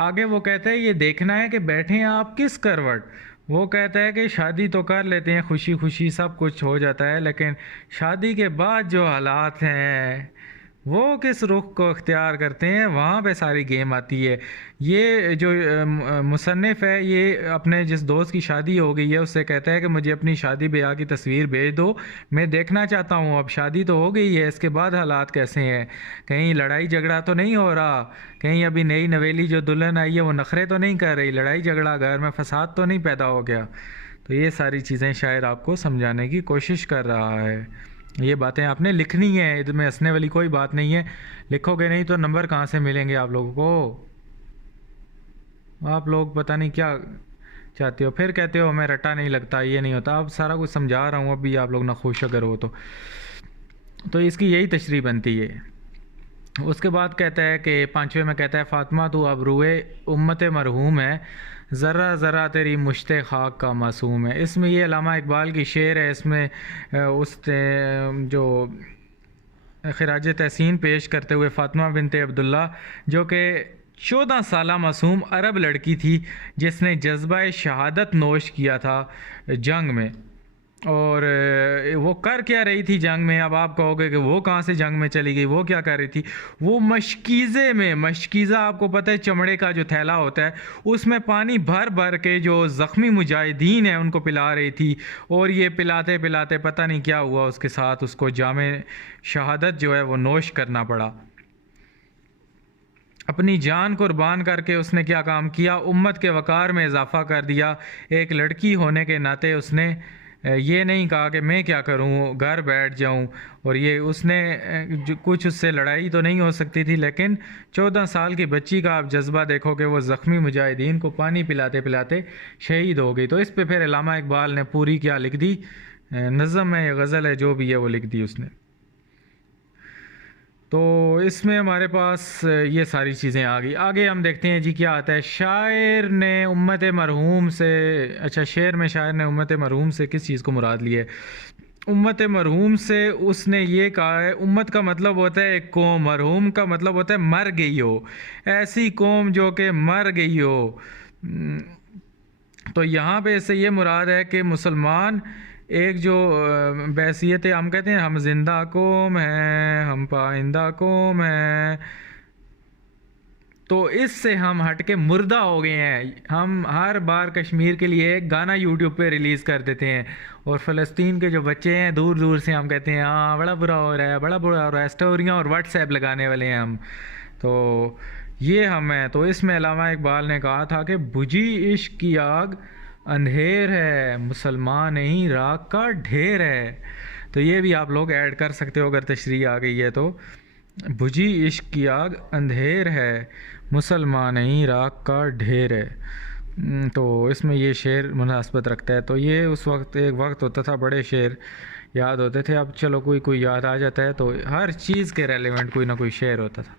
आगे वो कहता है ये देखना है कि बैठे हैं आप किस करवट। वो कहता है कि शादी तो कर लेते हैं, खुशी खुशी सब कुछ हो जाता है, लेकिन शादी के बाद जो हालात हैं वो किस रुख को इख्तियार करते हैं, वहाँ पे सारी गेम आती है। ये जो मुसन्निफ़ है ये अपने जिस दोस्त की शादी हो गई है उससे कहता है कि मुझे अपनी शादी ब्याह की तस्वीर भेज दो, मैं देखना चाहता हूँ। अब शादी तो हो गई है, इसके बाद हालात कैसे हैं, कहीं लड़ाई झगड़ा तो नहीं हो रहा, कहीं अभी नई नवेली जो दुल्हन आई है वो नखरे तो नहीं कर रही, लड़ाई झगड़ा घर में फसाद तो नहीं पैदा हो गया। तो ये सारी चीज़ें शायद आपको समझाने की कोशिश कर रहा है। ये बातें आपने लिखनी है, इसमें हंसने वाली कोई बात नहीं है। लिखोगे नहीं तो नंबर कहाँ से मिलेंगे आप लोगों को। आप लोग पता नहीं क्या चाहते हो, फिर कहते हो हमें रट्टा नहीं लगता, ये नहीं होता। अब सारा कुछ समझा रहा हूँ, अभी आप लोग ना खुश अगर हो तो इसकी यही तशरीह बनती है। उसके बाद कहता है कि पाँचवें में कहता है, फ़ातिमा तू अब रुए उम्मत मरहूम है, ज़रा ज़रा तेरी मुश्ते खाक का मासूम है। इसमें ये अल्लामा इकबाल की शेर है। इसमें उसने जो खिराज तहसीन पेश करते हुए फ़ातिमा बिनते अब्दुल्ला, जो कि 14 साला मासूम अरब लड़की थी जिसने जज्बा शहादत नोश किया था जंग में, और वो कर क्या रही थी जंग में। अब आप कहोगे कि वो कहाँ से जंग में चली गई, वो क्या कर रही थी। वो मशकीज़े में, मशकीज़ा आपको पता है चमड़े का जो थैला होता है, उसमें पानी भर भर के जो ज़ख्मी मुजाहिदीन हैं उनको पिला रही थी। और ये पिलाते पिलाते पता नहीं क्या हुआ उसके साथ, उसको जामे शहादत जो है वो नोश करना पड़ा। अपनी जान कुर्बान करके उसने क्या काम किया, उम्मत के वक़ार में इजाफ़ा कर दिया। एक लड़की होने के नाते उसने ये नहीं कहा कि मैं क्या करूं, घर बैठ जाऊं। और ये उसने जो कुछ उससे लड़ाई तो नहीं हो सकती थी, लेकिन 14 साल की बच्ची का आप जज्बा देखो कि वो ज़ख्मी मुजाहिदीन को पानी पिलाते पिलाते शहीद हो गई। तो इस पे फिर अल्लामा इकबाल ने पूरी क्या लिख दी, नज़म है या गज़ल है जो भी है वो लिख दी उसने। तो इसमें हमारे पास ये सारी चीज़ें आ गई। आगे हम देखते हैं जी क्या आता है। शायर ने उम्मत मरहूम से, अच्छा शेर में शायर ने उम्मत मरहूम से किस चीज़ को मुराद लिया है। उम्मत मरहूम से उसने ये कहा है, उम्मत का मतलब होता है एक कौम, मरहूम का मतलब होता है मर गई हो, ऐसी कौम जो कि मर गई हो। तो यहाँ पे इससे ये मुराद है कि मुसलमान एक जो बैसियत हम कहते हैं हम जिंदा कौम हैं, हम पाइंदा कौम हैं, तो इससे हम हट के मुर्दा हो गए हैं। हम हर बार कश्मीर के लिए एक गाना यूट्यूब पे रिलीज़ कर देते हैं, और फ़लस्तीन के जो बच्चे हैं दूर दूर से हम कहते हैं हाँ बड़ा बुरा हो रहा है, बड़ा बुरा हो रहा है, स्टोरियाँ और व्हाट्सएप लगाने वाले हैं हम। तो ये हम हैं। तो इसमें अल्लामा इकबाल ने कहा था कि बुझी इश्क की आग अंधेर है, मुसलमान नहीं राख का ढेर है। तो ये भी आप लोग ऐड कर सकते हो अगर तशरीह आ गई है तो। बुझी इश्क की आग अंधेर है, मुसलमान नहीं राख का ढेर है। तो इसमें ये शेर मुनासबत रखता है। तो ये उस वक्त एक वक्त होता था बड़े शेर याद होते थे। अब चलो कोई कोई याद आ जाता है, तो हर चीज़ के रेलेवेंट कोई ना कोई शेर होता था।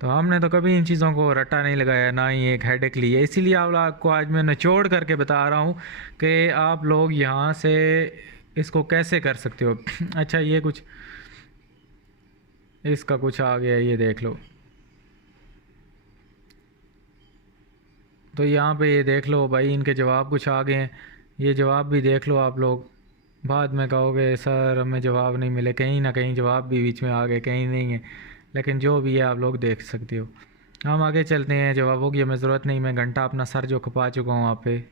तो हमने तो कभी इन चीज़ों को रट्टा नहीं लगाया, ना ही एक हेडेक ली है। इसीलिए आप आपको आज मैं निचोड़ करके बता रहा हूँ कि आप लोग यहाँ से इसको कैसे कर सकते हो। अच्छा ये कुछ इसका कुछ आ गया, ये देख लो। तो यहाँ पे ये देख लो भाई, इनके जवाब कुछ आ गए हैं, ये जवाब भी देख लो आप लोग। बाद में कहोगे सर हमें जवाब नहीं मिले, कहीं ना कहीं जवाब भी बीच में आ गए, कहीं नहीं है, लेकिन जो भी है आप लोग देख सकते हो। हम आगे चलते हैं, जवाबों की हमें ज़रूरत नहीं, मैं घंटा अपना सर जो खपा चुका हूँ आप पे।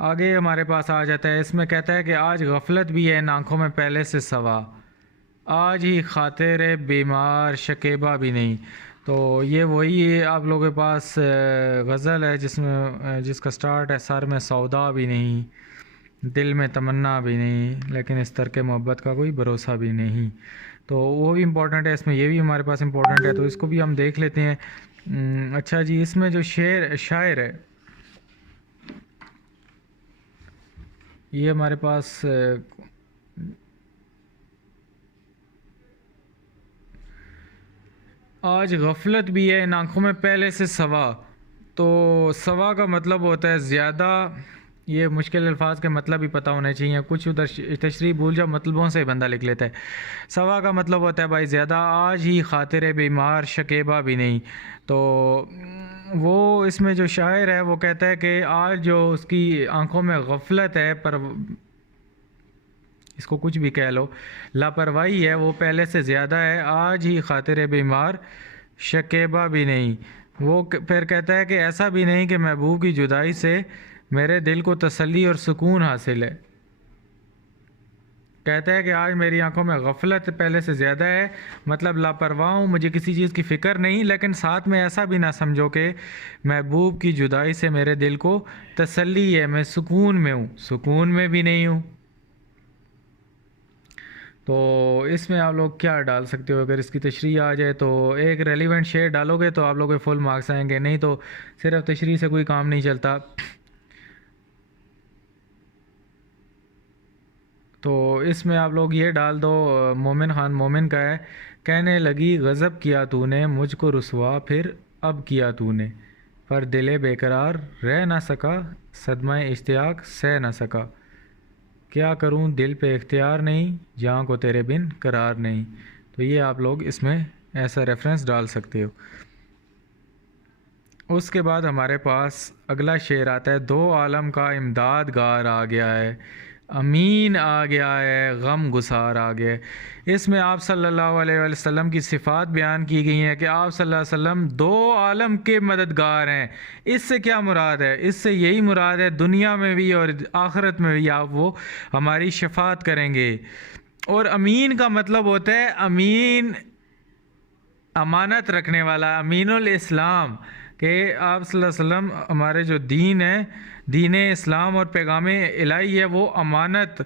आगे हमारे पास आ जाता है। इसमें कहता है कि आज गफलत भी है इन आँखों में पहले से सवा, आज ही खातिर बीमार शकेबा भी नहीं। तो ये वही है आप लोगों के पास गज़ल है जिसमें जिसका स्टार्ट है, सर में सौदा भी नहीं, दिल में तमन्ना भी नहीं, लेकिन इस तरह के मोहब्बत का कोई भरोसा भी नहीं। तो वो भी इम्पोर्टेंट है, इसमें ये भी हमारे पास इम्पोर्टेंट है, तो इसको भी हम देख लेते हैं। अच्छा जी, इसमें जो शायर है ये हमारे पास आज गफलत भी है इन आँखों में पहले से सवा। तो सवा का मतलब होता है ज़्यादा। ये मुश्किल अल्फाज के मतलब भी पता होने चाहिए, कुछ उधर तशरीह भूल जाओ, मतलबों से ही बंदा लिख लेता है। सवा का मतलब होता है भाई ज़्यादा, आज ही खातिर बीमार शकेबा भी नहीं। तो वो इसमें जो शायर है वो कहता है कि आज जो उसकी आंखों में गफलत है, पर इसको कुछ भी कह लो, लापरवाही है, वो पहले से ज़्यादा है। आज ही खातिर बीमार शकेबा भी नहीं। वो फिर कहता है कि ऐसा भी नहीं कि महबूब की जुदाई से मेरे दिल को तसल्ली और सुकून हासिल है। कहता है कि आज मेरी आंखों में गफलत पहले से ज़्यादा है, मतलब लापरवाह हूँ, मुझे किसी चीज़ की फ़िक्र नहीं, लेकिन साथ में ऐसा भी ना समझो कि महबूब की जुदाई से मेरे दिल को तसल्ली है, मैं सुकून में हूँ, सुकून में भी नहीं हूँ। तो इसमें आप लोग क्या डाल सकते हो, अगर इसकी तशरीह आ जाए तो एक रेलिवेंट शेर डालोगे तो आप लोगों के फुल मार्क्स आएंगे, नहीं तो सिर्फ तशरीह से कोई काम नहीं चलता। तो इसमें आप लोग ये डाल दो, मोमिन खान मोमिन का है, कहने लगी गज़ब किया तूने मुझको रुसवा, फिर अब किया तूने, पर दिले बेकरार रह ना सका, सदमा इश्तियाक सह ना सका, क्या करूं दिल पे इख्तियार नहीं, जहाँ को तेरे बिन करार नहीं। तो ये आप लोग इसमें ऐसा रेफरेंस डाल सकते हो। उसके बाद हमारे पास अगला शेर आता है, दो आलम का इमदादगार आ गया है, अमीन आ गया है, गम गुसार आ गया है। इसमें आप सल्लल्लाहु अलैहि वसल्लम की सिफ़ात बयान की गई हैं कि आप सल्लल्लाहु अलैहि वसल्लम दो आलम के मददगार हैं। इससे क्या मुराद है? इससे यही मुराद है दुनिया में भी और आखिरत में भी आप वो हमारी शफात करेंगे। और अमीन का मतलब होता है, अमीन अमानत रखने वाला, अमीनुल इस्लाम, कि आप सल्लल्लाहु अलैहि वसल्लम हमारे जो दीन है, दीन इस्लाम और पैगाम इलाही है, वो अमानत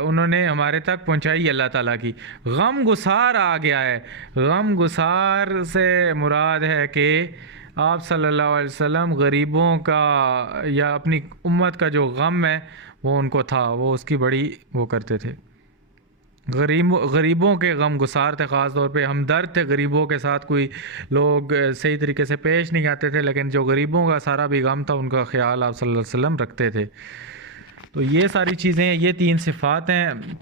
उन्होंने हमारे तक पहुंचाई अल्लाह ताला की। गम गुसार आ गया है, गम गुसार से मुराद है कि आप सल्लल्लाहु अलैहि वसल्लम गरीबों का या अपनी उम्मत का जो गम है वो उनको था, वो उसकी बड़ी वो करते थे, गरीबों के गम गुसार थे, ख़ास तौर पे हमदर्द थे गरीबों के साथ। कोई लोग सही तरीके से पेश नहीं आते थे, लेकिन जो गरीबों का सारा भी गम था उनका ख्याल आप सल्लल्लाहु अलैहि वसल्लम रखते थे। तो ये सारी चीज़ें, ये तीन सिफ़ात हैं,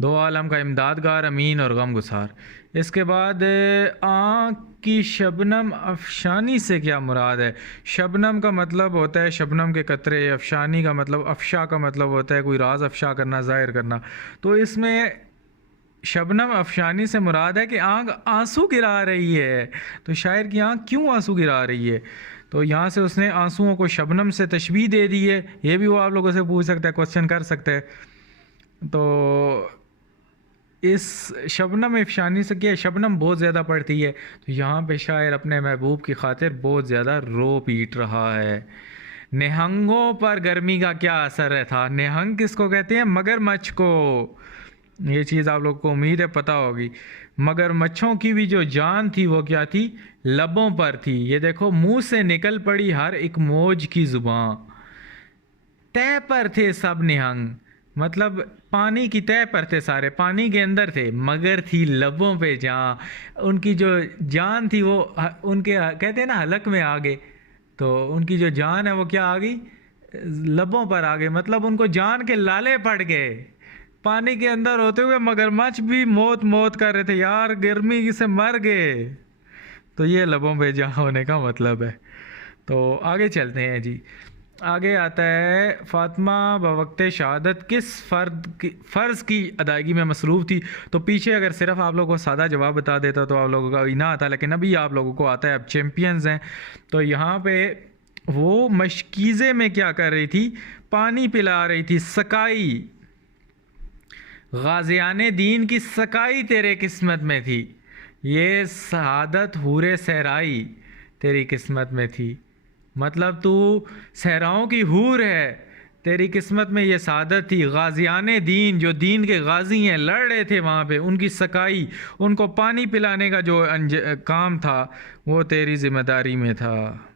दो आलम का इमदादगार, अमीन और गम गुसार। इसके बाद आँख की शबनम अफशानी से क्या मुराद है? शबनम का मतलब होता है शबनम के कतरे, अफशानी का मतलब, अफशा का मतलब होता है कोई राज अफशा करना, ज़ाहिर करना। तो इसमें शबनम अफशानी से मुराद है कि आँख आंसू गिरा रही है। तो शायर की आँख क्यों आंसू गिरा रही है? तो यहाँ से उसने आंसुओं को शबनम से तशबीह दे दी है। ये भी वो आप लोगों से पूछ सकता है, क्वेश्चन कर सकते हैं। तो इस शबनम अफशानी से क्या, शबनम बहुत ज़्यादा पड़ती है, तो यहाँ पे शायर अपने महबूब की खातिर बहुत ज़्यादा रो पीट रहा है। निहंगों पर गर्मी का क्या असर है था? निहंग किसको कहते हैं? मगरमच्छ को। ये चीज़ आप लोग को उम्मीद है पता होगी। मगरमच्छों की भी जो जान थी वो क्या थी? लबों पर थी। ये देखो, मुंह से निकल पड़ी हर एक मौज की जुबान, तह पर थे सब निहंग, मतलब पानी की तह पर थे सारे, पानी के अंदर थे, मगर थी लबों पे जान। उनकी जो जान थी वो उनके कहते हैं ना हलक में आ गए, तो उनकी जो जान है वो क्या आ गई? लबों पर आ गए, मतलब उनको जान के लाले पड़ गए। पानी के अंदर होते हुए मगरमच्छ भी मौत मौत कर रहे थे, यार गर्मी से मर गए। तो ये लबों पे जान होने का मतलब है। तो आगे चलते हैं जी। आगे आता है, फ़ातिमा बवक्त शहादत किस फ़र्ज़ की अदायगी में मसरूफ़ थी? तो पीछे अगर सिर्फ आप लोगों को सादा जवाब बता देता तो आप लोगों का ही ना आता, लेकिन अभी आप लोगों को आता है, अब चैम्पियंस हैं। तो यहाँ पे वो मशकीज़े में क्या कर रही थी? पानी पिला रही थी, सकाई। गाज़ियाने दीन की सकाई तेरे किस्मत में थी, ये शहादत हूरे सहराई तेरी किस्मत में थी। मतलब तू सहराओं की हूर है, तेरी किस्मत में ये सादत थी। गाज़ियाने दीन, जो दीन के गाजी हैं, लड़ रहे थे वहाँ पे, उनकी सकाई, उनको पानी पिलाने का जो काम था वो तेरी ज़िम्मेदारी में था।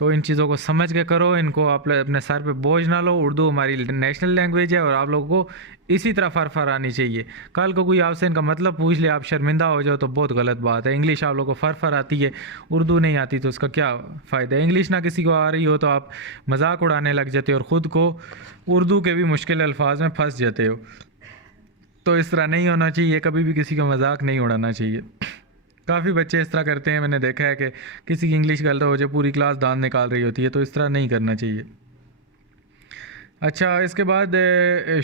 तो इन चीज़ों को समझ के करो, इनको आप अपने सर पे बोझ ना लो। उर्दू हमारी नेशनल लैंग्वेज है और आप लोगों को इसी तरह फर आनी चाहिए। कल को कोई आपसे इनका मतलब पूछ ले, आप शर्मिंदा हो जाओ तो बहुत गलत बात है। इंग्लिश आप लोगों को फर आती है, उर्दू नहीं आती, तो उसका क्या फ़ायदा है? इंग्लिश ना किसी को आ रही हो तो आप मजाक उड़ाने लग जाते हो और ख़ुद को उर्दू के भी मुश्किल अल्फाज में फंस जाते हो। तो इस तरह नहीं होना चाहिए, कभी भी किसी का मजाक नहीं उड़ाना चाहिए। काफ़ी बच्चे इस तरह करते हैं, मैंने देखा है कि किसी की इंग्लिश गलत हो जाए पूरी क्लास दांत निकाल रही होती है, तो इस तरह नहीं करना चाहिए। अच्छा, इसके बाद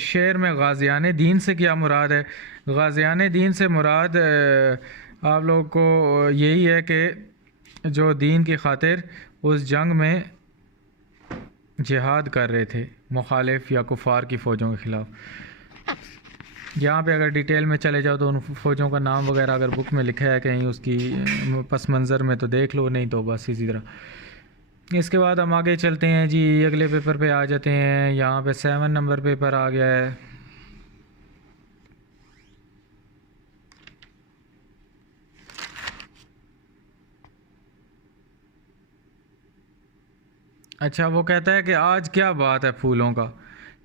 शेर में गाज़ियाने दीन से क्या मुराद है? गाज़ियाने दीन से मुराद आप लोगों को यही है कि जो दीन की खातिर उस जंग में जिहाद कर रहे थे मुखालिफ या कुफ़ार की फ़ौजों के ख़िलाफ़। यहाँ पे अगर डिटेल में चले जाओ तो उन फ़ौजों का नाम वगैरह अगर बुक में लिखा है कहीं उसकी पस मंज़र में तो देख लो, नहीं तो बस इसी तरह। इसके बाद हम आगे चलते हैं जी, अगले पेपर पे आ जाते हैं। यहाँ पे 7 नंबर पेपर आ गया है। अच्छा, वो कहता है कि आज क्या बात है फूलों का।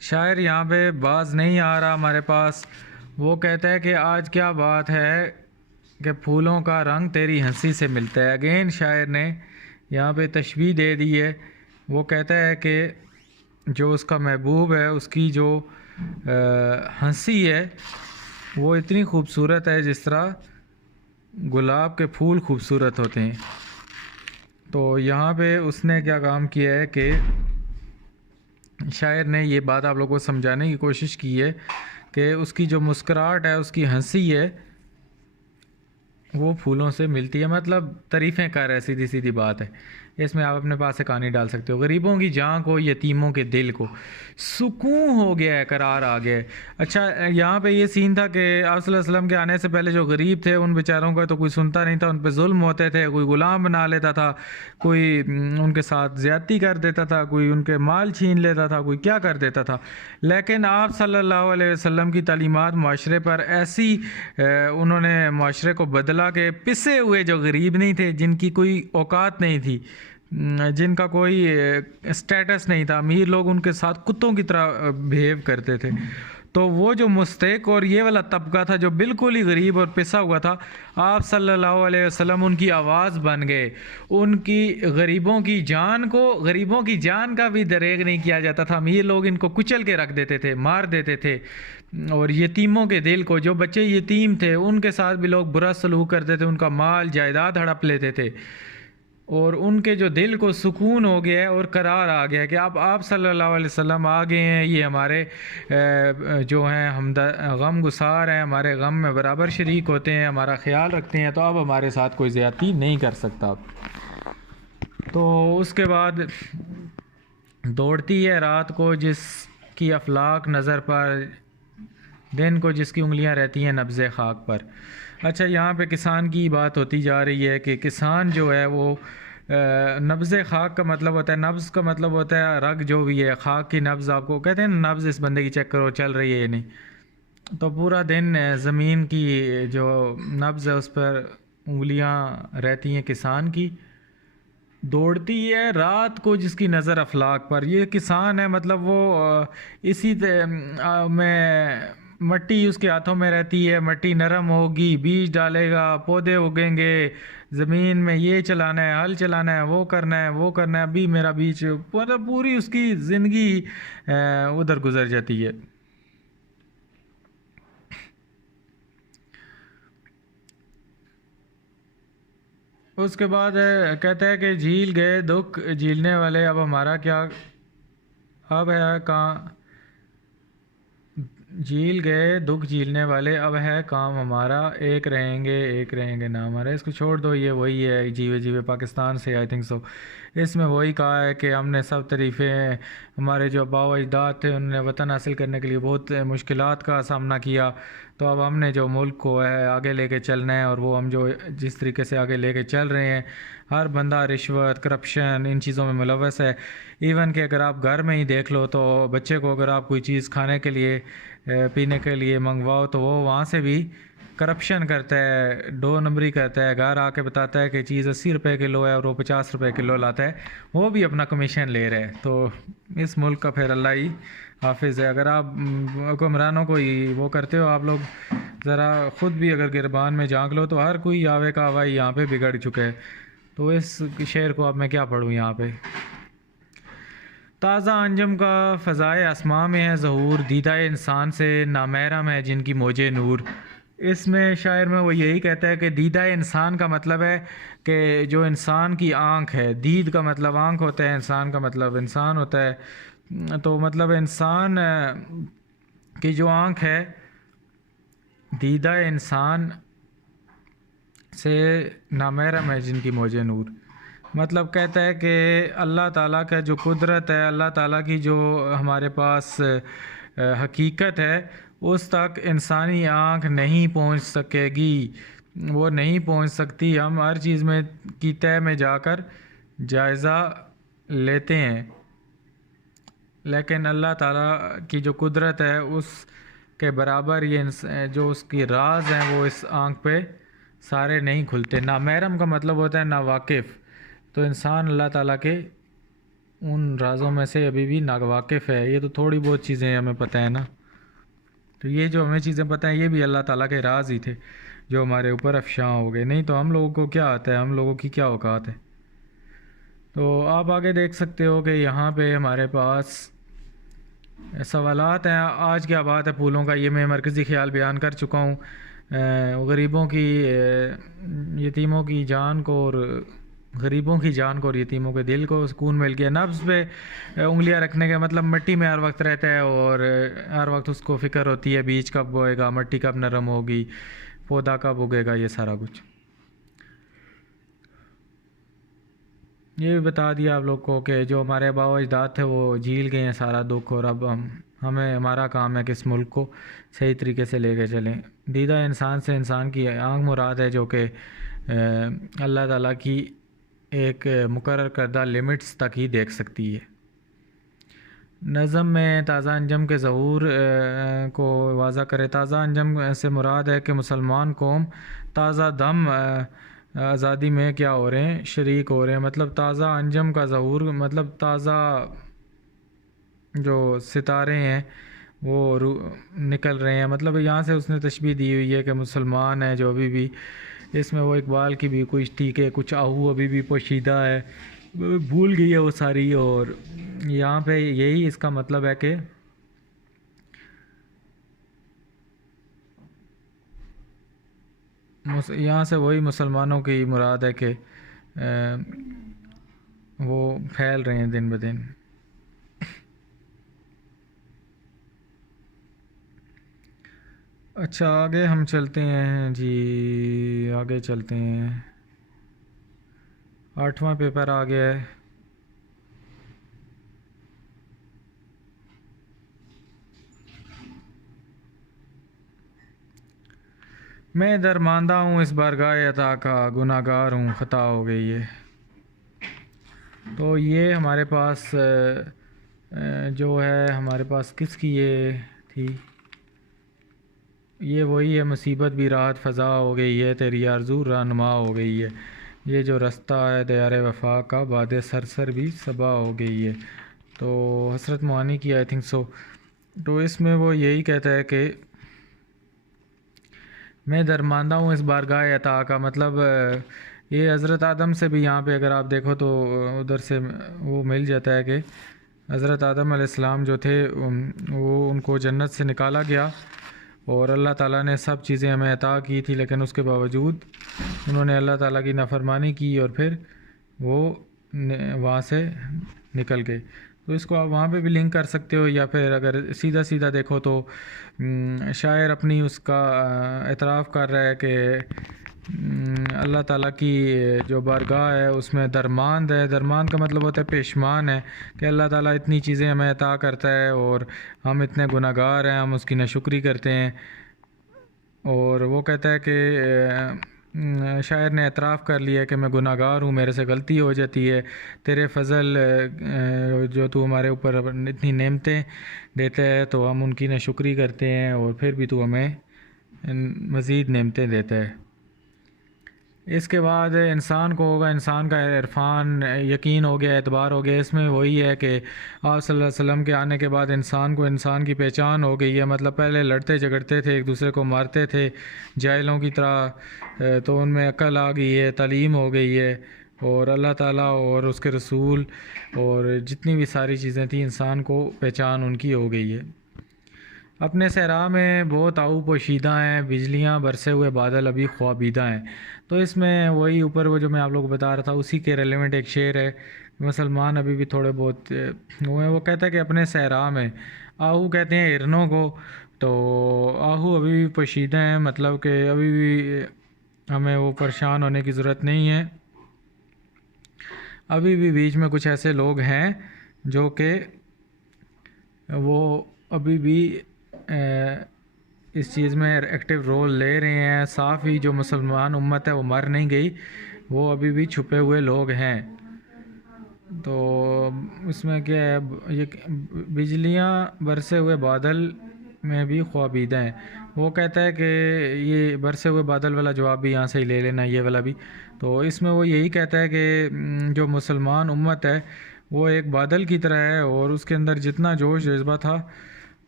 शायर यहाँ पे बाज नहीं आ रहा हमारे पास। वो कहता है कि आज क्या बात है कि फूलों का रंग तेरी हंसी से मिलता है। अगेन शायर ने यहाँ पे तशबीह दे दी है। वो कहता है कि जो उसका महबूब है उसकी जो हंसी है वो इतनी खूबसूरत है जिस तरह गुलाब के फूल खूबसूरत होते हैं। तो यहाँ पे उसने क्या काम किया है कि शायर ने ये बात आप लोगों को समझाने की कोशिश की है कि उसकी जो मुस्कुराहट है, उसकी हंसी है, वो फूलों से मिलती है। मतलब तारीफ़ें कर रहा है, सीधी सीधी बात है। इसमें आप अपने पास से कहानी डाल सकते हो। गरीबों की जान को, यतीमों के दिल को सुकून हो गया है, करार आ गया है। अच्छा, यहाँ पे ये सीन था कि आप सल्लल्लाहु अलैहि वसल्लम के आने से पहले जो गरीब थे उन बेचारों का तो कोई सुनता नहीं था, उन पे जुल्म होते थे, कोई गुलाम बना लेता था, कोई उनके साथ ज़्यादती कर देता था, कोई उनके माल छीन लेता था, कोई क्या कर देता था। लेकिन आप सल्लल्लाहु अलैहि वसल्लम की तालीमात माशरे पर ऐसी उन्होंने माशरे को बदला कि पिसे हुए जो गरीब नहीं थे, जिनकी कोई औकात नहीं थी, जिनका कोई स्टेटस नहीं था, अमीर लोग उनके साथ कुत्तों की तरह बिहेव करते थे। तो वो जो मुस्तहिक और ये वाला तबका था जो बिल्कुल ही गरीब और पिसा हुआ था, आप सल्लल्लाहु अलैहि वसल्लम उनकी आवाज़ बन गए। उनकी गरीबों की जान का भी दरेग नहीं किया जाता था। अमीर लोग इनको कुचल के रख देते थे, मार देते थे। और यतीमों के दिल को, जो बच्चे यतीम थे उनके साथ भी लोग बुरा सलूक करते थे, उनका माल जायदाद हड़प लेते थे। और उनके जो दिल को सुकून हो गया है और करार आ गया है कि आप सल्लल्लाहु अलैहि वसल्लम आ गए हैं, ये हमारे जो हैं हम गम गुसार हैं, हमारे गम में बराबर शरीक होते हैं, हमारा ख्याल रखते हैं, तो अब हमारे साथ कोई ज़्यादती नहीं कर सकता। तो उसके बाद दौड़ती है रात को जिसकी अफलाक नज़र पर, दिन को जिसकी उंगलियां रहती हैं नब्ज़ खाक पर। अच्छा, यहाँ पे किसान की बात होती जा रही है कि किसान जो है वो नब्ज़ खाक का मतलब होता है, नब्ज़ का मतलब होता है रग जो भी है, खाक की नब्ज़ आपको कहते हैं नब्ज़ इस बंदे की चेक करो चल रही है या नहीं। तो पूरा दिन ज़मीन की जो नब्ज़ है उस पर उंगलियां रहती हैं किसान की। दौड़ती है रात को जिसकी नज़र अफलाक पर, ये किसान है। मतलब वो इसी में मट्टी उसके हाथों में रहती है, मट्टी नरम होगी, बीज डालेगा, पौधे उगेंगे, ज़मीन में ये चलाना है, हल चलाना है, वो करना है, वो करना है, अभी मेरा बीज, मतलब पूरी उसकी ज़िंदगी उधर गुजर जाती है। उसके बाद कहता है कि झील गए दुख झीलने वाले, अब हमारा क्या, अब है कहाँ, झील गए दुख झीलने वाले, अब है काम हमारा, एक रहेंगे ना हमारा। इसको छोड़ दो, ये वही है जीवे जीवे पाकिस्तान से, आई थिंक सो। इसमें वही कहा है कि हमने सब तरीफ़े, हमारे जो आबा व अजदाद थे उन्होंने वतन हासिल करने के लिए बहुत मुश्किलात का सामना किया। तो अब हमने जो मुल्क को है आगे लेके चलना है, और वो हम जो जिस तरीके से आगे लेके चल रहे हैं, हर बंदा रिश्वत, करप्शन, इन चीज़ों में मुलव्वस है। इवन कि अगर आप घर में ही देख लो तो बच्चे को अगर आप कोई चीज़ खाने के लिए पीने के लिए मंगवाओ तो वो वहाँ से भी करप्शन करता है, 2 नंबरी करता है। घर आके बताता है कि चीज़ 80 रुपये किलो है और वो 50 रुपये किलो लाता है, वो भी अपना कमीशन ले रहा है। तो इस मुल्क का फिर अल्लाह ही हाफिज़ है। अगर आप हुक्मरानों को ही वो करते हो, आप लोग ज़रा ख़ुद भी अगर गिरबान में झांक लो तो हर कोई आवे का आवाई यहाँ पे बिगड़ चुका है। तो इस शेर को अब मैं क्या पढ़ूँ यहाँ पे। ताज़ा अंजम का फ़ज़ाए आसमां में है ज़हूर, दीदा इंसान से नामहरम है जिनकी मौजे नूर। इसमें शायर में वो यही कहता है कि दीदा इंसान का मतलब है कि जो इंसान की आँख है, दीद का मतलब आँख होता है, इंसान का मतलब इंसान होता है। तो मतलब इंसान की जो आँख है, दीदा इंसान से नामहरम है जिनकी मौजे नूर। मतलब कहता है कि अल्लाह ताला का जो कुदरत है, अल्लाह ताला की जो हमारे पास हकीकत है, उस तक इंसानी आँख नहीं पहुंच सकेगी, वो नहीं पहुंच सकती। हम हर चीज़ में की तय में जाकर जायज़ा लेते हैं, लेकिन अल्लाह ताला की जो कुदरत है उसके बराबर ये जो उसकी राज हैं वो इस आँख पे सारे नहीं खुलते। ना महरम का मतलब होता है ना वाकिफ़। तो इंसान अल्लाह ताला के उन राज़ों में से अभी भी नावाकिफ़ है। ये तो थोड़ी बहुत चीज़ें हमें पता है ना, तो ये जो हमें चीज़ें पता हैं ये भी अल्लाह ताला के राज ही थे जो हमारे ऊपर अफशां हो गए। नहीं तो हम लोगों को क्या आता है, हम लोगों की क्या औकात है। तो आप आगे देख सकते हो कि यहाँ पे हमारे पास सवालात हैं। आज क्या बात है फूलों का, ये मैं मरकज़ी ख़्याल बयान कर चुका हूँ। गरीबों की यतीमों की जान को और गरीबों की जान को और यतीमों के दिल को सुकून मिल गया। नब्ज़ पे उंगलियां रखने का मतलब मिट्टी में हर वक्त रहता है और हर वक्त उसको फ़िक्र होती है बीज कब बोएगा, मिट्टी कब नरम होगी, पौधा कब उगेगा, ये सारा कुछ। ये भी बता दिया आप लोग को कि जो हमारे आबा अजदाद थे वो झील गए हैं सारा दुख, और अब हमें हमारा काम है कि इस मुल्क को सही तरीके से लेके चलें। दीदा इंसान से इंसान की आंख मुराद है जो कि अल्लाह ताला की एक मुकर्रर करदा लिमिट्स तक ही देख सकती है। नज़म में ताज़ा अंजम के ज़हूर को वाज़ा करे। ताज़ा अंजम से मुराद है कि मुसलमान कौम ताज़ा दम आज़ादी में क्या हो रहे हैं, शरीक हो रहे हैं। मतलब ताज़ा अंजम का ज़हूर मतलब ताज़ा जो सितारे हैं वो निकल रहे हैं। मतलब यहाँ से उसने तशबीह दी हुई है कि मुसलमान है जो अभी भी, इसमें वो इकबाल की भी कुछ ठीक है, कुछ आहू अभी भी पोशीदा है, भूल गई है वो सारी। और यहाँ पे यही इसका मतलब है कि यहाँ से वही मुसलमानों की मुराद है कि वो फैल रहे हैं दिन ब दिन। अच्छा आगे हम चलते हैं जी, आगे चलते हैं। 8वां पेपर आ गया है। मैं दरमांदा हूँ इस बारगाह अता का, गुनाहगार हूँ ख़ता हो गई है। तो ये हमारे पास जो है हमारे पास किसकी ये थी, ये वही है। मुसीबत भी राहत फ़ज़ा हो गई है, तेरी आरज़ू रहनुमा हो गई है। ये जो रास्ता है दयारे वफा का, बाद सरसर भी सबा हो गई है। तो हसरत मोहानी की आई थिंक सो। तो इसमें वो यही कहता है कि मैं दरमांदा हूँ इस बारगाह अता का, मतलब ये हज़रत आदम से भी यहाँ पे अगर आप देखो तो उधर से वो मिल जाता है कि हज़रत आदम अलैहिस्सलाम जो थे वो उनको जन्नत से निकाला गया और अल्लाह ताला ने सब चीज़ें हमें अता की थी, लेकिन उसके बावजूद उन्होंने अल्लाह ताला की नाफरमानी की और फिर वो वहाँ से निकल गए। तो इसको आप वहाँ पे भी लिंक कर सकते हो, या फिर अगर सीधा सीधा देखो तो शायर अपनी उसका एतराफ़ कर रहा है कि अल्लाह ताला की जो बारगाह है उसमें दरमांद है। दरमांद का मतलब होता है पेशमान है, कि अल्लाह ताला इतनी चीज़ें हमें अता करता है और हम इतने गुनाहगार हैं, हम उसकी नाशुक्री करते हैं। और वो कहता है कि शायर ने एतराफ़ कर लिया कि मैं गुनाहगार हूँ, मेरे से गलती हो जाती है, तेरे फ़ज़ल जो तू हमारे ऊपर इतनी नेमतें देता है तो हम उनकी नाशुक्री करते हैं और फिर भी तू हमें मज़ीद नेमतें देता है। इसके बाद इंसान को होगा, इंसान का इरफान यकीन हो गया, एतबार हो गया। इसमें वही है कि आप सल्लल्लाहु अलैहि वसल्लम के आने के बाद इंसान को इंसान की पहचान हो गई है। मतलब पहले लड़ते झगड़ते थे, एक दूसरे को मारते थे जाहिलों की तरह, तो उनमें अक्ल आ गई है, तालीम हो गई है, और अल्लाह ताला और उसके रसूल और जितनी भी सारी चीज़ें थी इंसान को पहचान उनकी हो गई है। अपने सहरा में बहुत आऊ पोशीदा हैं, बिजलियाँ बरसे हुए बादल अभी ख्वाबीदा हैं। तो इसमें वही ऊपर वो जो मैं आप लोगों को बता रहा था उसी के रेलेवेंट एक शेर है। मुसलमान अभी भी थोड़े बहुत वो है, वो कहता है कि अपने सहरा में, आहू कहते हैं हिरनों को, तो आहू अभी भी पोशीदा हैं, मतलब कि अभी भी हमें वो परेशान होने की ज़रूरत नहीं है। अभी भी बीच में कुछ ऐसे लोग हैं जो कि वो अभी भी इस चीज़ में एक्टिव रोल ले रहे हैं। साफ ही जो मुसलमान उम्मत है वो मर नहीं गई, वो अभी भी छुपे हुए लोग हैं। तो इसमें क्या है, ये बिजलियाँ बरसे हुए बादल में भी ख्वाबीदा हैं। वो कहता है कि ये बरसे हुए बादल वाला जवाब भी यहाँ से ही ले लेना, ये वाला भी। तो इसमें वो यही कहता है कि जो मुसलमान उम्मत है वो एक बादल की तरह है, और उसके अंदर जितना जोश जज्बा था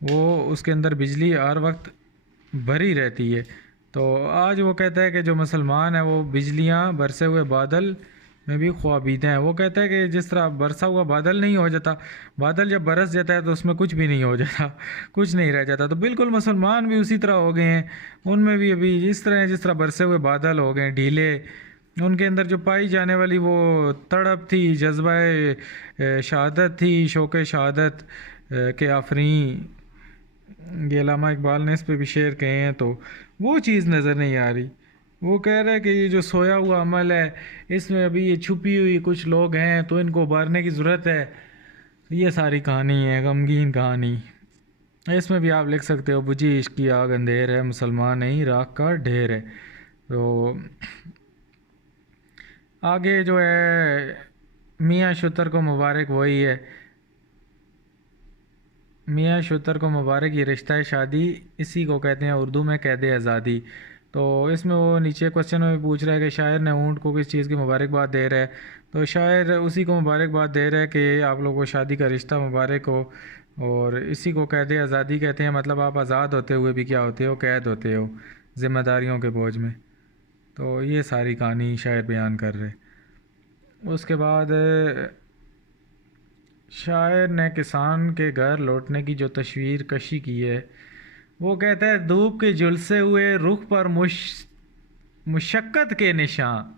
वो उसके अंदर बिजली हर वक्त भरी रहती है। तो आज वो कहता है कि जो मुसलमान है वो बिजलियाँ बरसे हुए बादल में भी ख्वाबीद हैं। वो कहता है कि जिस तरह बरसा हुआ बादल नहीं हो जाता, बादल जब बरस जाता है तो उसमें कुछ भी नहीं हो जाता, कुछ नहीं रह जाता। तो बिल्कुल मुसलमान भी उसी तरह हो गए हैं, उनमें भी अभी इस तरह है जिस तरह बरसे हुए बादल हो गए ढीले। उनके अंदर जो पाई जाने वाली वो तड़प थी, जज्बा शहादत थी, शौक़ शहादत के आफरी, ये अल्लामा इकबाल ने इस पे भी शेर कहे हैं। तो वो चीज़ नज़र नहीं आ रही। वो कह रहा है कि ये जो सोया हुआ अमल है इसमें अभी ये छुपी हुई कुछ लोग हैं तो इनको उभारने की ज़रूरत है। ये सारी कहानी है, गमगीन कहानी। इसमें भी आप लिख सकते हो, बुझी इश्क की आग अंधेर है, मुसलमान नहीं राख का ढेर है। तो आगे जो है, मियाँ शुतर को मुबारक वही है, मियाँ शुतर को मुबारक ये रिश्ता है शादी, इसी को कहते हैं उर्दू में कैद आज़ादी। तो इसमें वो नीचे क्वेश्चन में भी पूछ रहा है कि शायर ने ऊँट को किस चीज़ की मुबारकबाद दे रहा है। तो शायर उसी को मुबारकबाद दे रहा है कि आप लोगों को शादी का रिश्ता मुबारक हो, और इसी को कैद आज़ादी कहते हैं। मतलब आप आज़ाद होते हुए भी क्या होते हो, कैद होते हो ज़िम्मेदारियों के बोझ में। तो ये सारी कहानी शायर बयान कर रहे। उसके बाद शायर ने किसान के घर लौटने की जो तस्वीर कशी की है, वो कहता है धूप के झुलसे हुए रुख पर मुशक्क़त के निशान,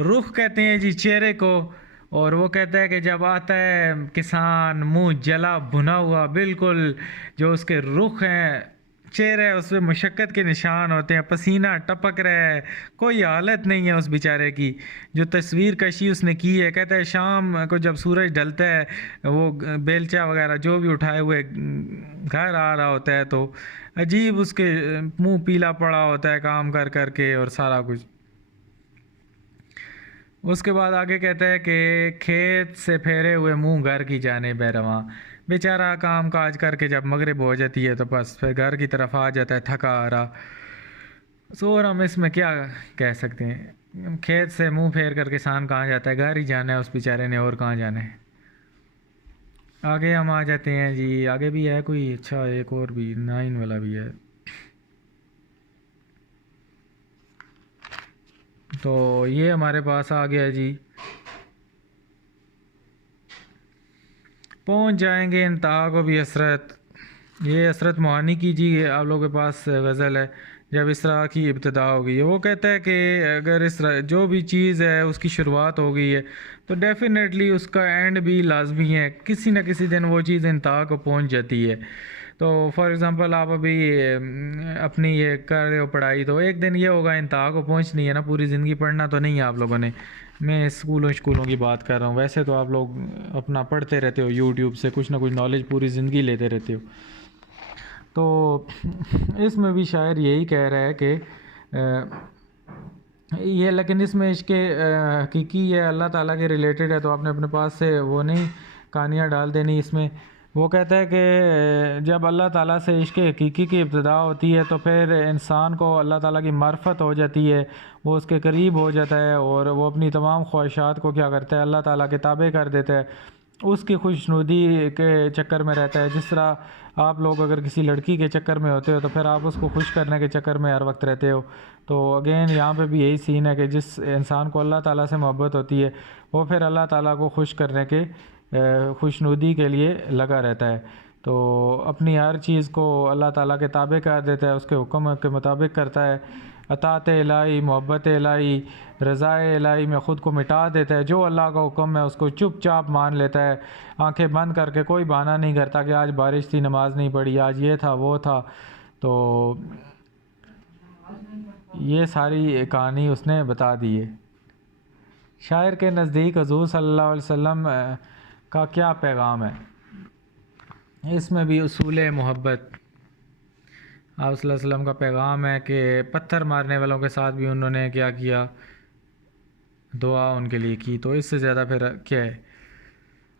रुख कहते हैं जी चेहरे को। और वो कहता है कि जब आता है किसान मुंह जला भुना हुआ, बिल्कुल जो उसके रुख हैं, चेहरे है, उसमें मुशक्क़त के निशान होते हैं, पसीना टपक रहा है, कोई हालत नहीं है उस बेचारे की। जो तस्वीर कशी उसने की है, कहता है शाम को जब सूरज ढलता है वो बेलचा वगैरह जो भी उठाए हुए घर आ रहा होता है, तो अजीब उसके मुंह पीला पड़ा होता है काम कर कर के और सारा कुछ। उसके बाद आगे कहता है कि खेत से फेरे हुए मुंह घर की जाने बैरवां, बेचारा काम काज करके जब मगरिब हो जाती है तो बस फिर घर की तरफ आ जाता है थका आ रहा। सो और हम इसमें क्या कह सकते हैं, खेत से मुंह फेर कर किसान कहाँ जाता है, घर ही जाना है उस बेचारे ने, और कहाँ जाना है। आगे हम आ जाते हैं जी, आगे भी है कोई अच्छा, एक और भी 9 वाला भी है। तो ये हमारे पास आ गया जी, पहुंच जाएंगे इंतहा को भी हसरत, ये हसरत मोहानी की जी आप लोगों के पास गज़ल है, जब इस तरह की इब्तदा हो गई है। वो कहता है कि अगर इस तरह जो भी चीज़ है उसकी शुरुआत हो गई है तो डेफिनेटली उसका एंड भी लाजमी है, किसी न किसी दिन वो चीज़ इंतहा को पहुंच जाती है। तो फॉर एग्ज़ाम्पल आप अभी अपनी ये कर रहे हो पढ़ाई, तो एक दिन ये होगा इंतहा को पहुंचनी है ना, पूरी ज़िंदगी पढ़ना तो नहीं है आप लोगों ने। मैं स्कूलों की बात कर रहा हूँ, वैसे तो आप लोग अपना पढ़ते रहते हो, यूट्यूब से कुछ ना कुछ नॉलेज पूरी ज़िंदगी लेते रहते हो। तो इसमें भी शायर यही कह रहा है कि ये, लेकिन इसमें इसके हकीकी ये अल्लाह ताला के रिलेटेड है, तो आपने अपने पास से वो नहीं कहानियाँ डाल देनी इसमें। वो कहता है कि जब अल्लाह ताला से इश्क हकीकी की इब्तिदा होती है तो फिर इंसान को अल्लाह ताला की मार्फत हो जाती है, वो उसके करीब हो जाता है, और वो अपनी तमाम ख्वाहिशात को क्या करता है, अल्लाह ताला के ताबे कर देता है, उसकी खुशनुदी के चक्कर में रहता है। जिस तरह आप लोग अगर किसी लड़की के चक्कर में होते हो तो फिर आप उसको खुश करने के चक्कर में हर वक्त रहते हो। तो अगेन यहाँ पे भी यही सीन है कि जिस इंसान को अल्लाह ताला से मोहब्बत होती है वो फिर अल्लाह ताला को खुश करने के खुशनुदी के लिए लगा रहता है। तो अपनी हर चीज़ को अल्लाह ताला के ताबे कर देता है, उसके हुक्म के मुताबिक करता है। अतात इलाही, मोहब्बत इलाही, रज़ाए इलाही में ख़ुद को मिटा देता है। जो अल्लाह का हुक्म है उसको चुपचाप मान लेता है, आंखें बंद करके, कोई बहाना नहीं करता कि आज बारिश थी नमाज़ नहीं पढ़ी, आज ये था वो था। तो ये सारी कहानी उसने बता दी है। शायर के नज़दीक हुज़ूर सल्लल्लाहु अलैहि वसल्लम का क्या पैगाम है, इसमें भी उसूल मोहब्बत आप सल्लल्लाहु अलैहि वसल्लम का पैगाम है कि पत्थर मारने वालों के साथ भी उन्होंने क्या किया, दुआ उनके लिए की। तो इससे ज़्यादा फिर क्या है।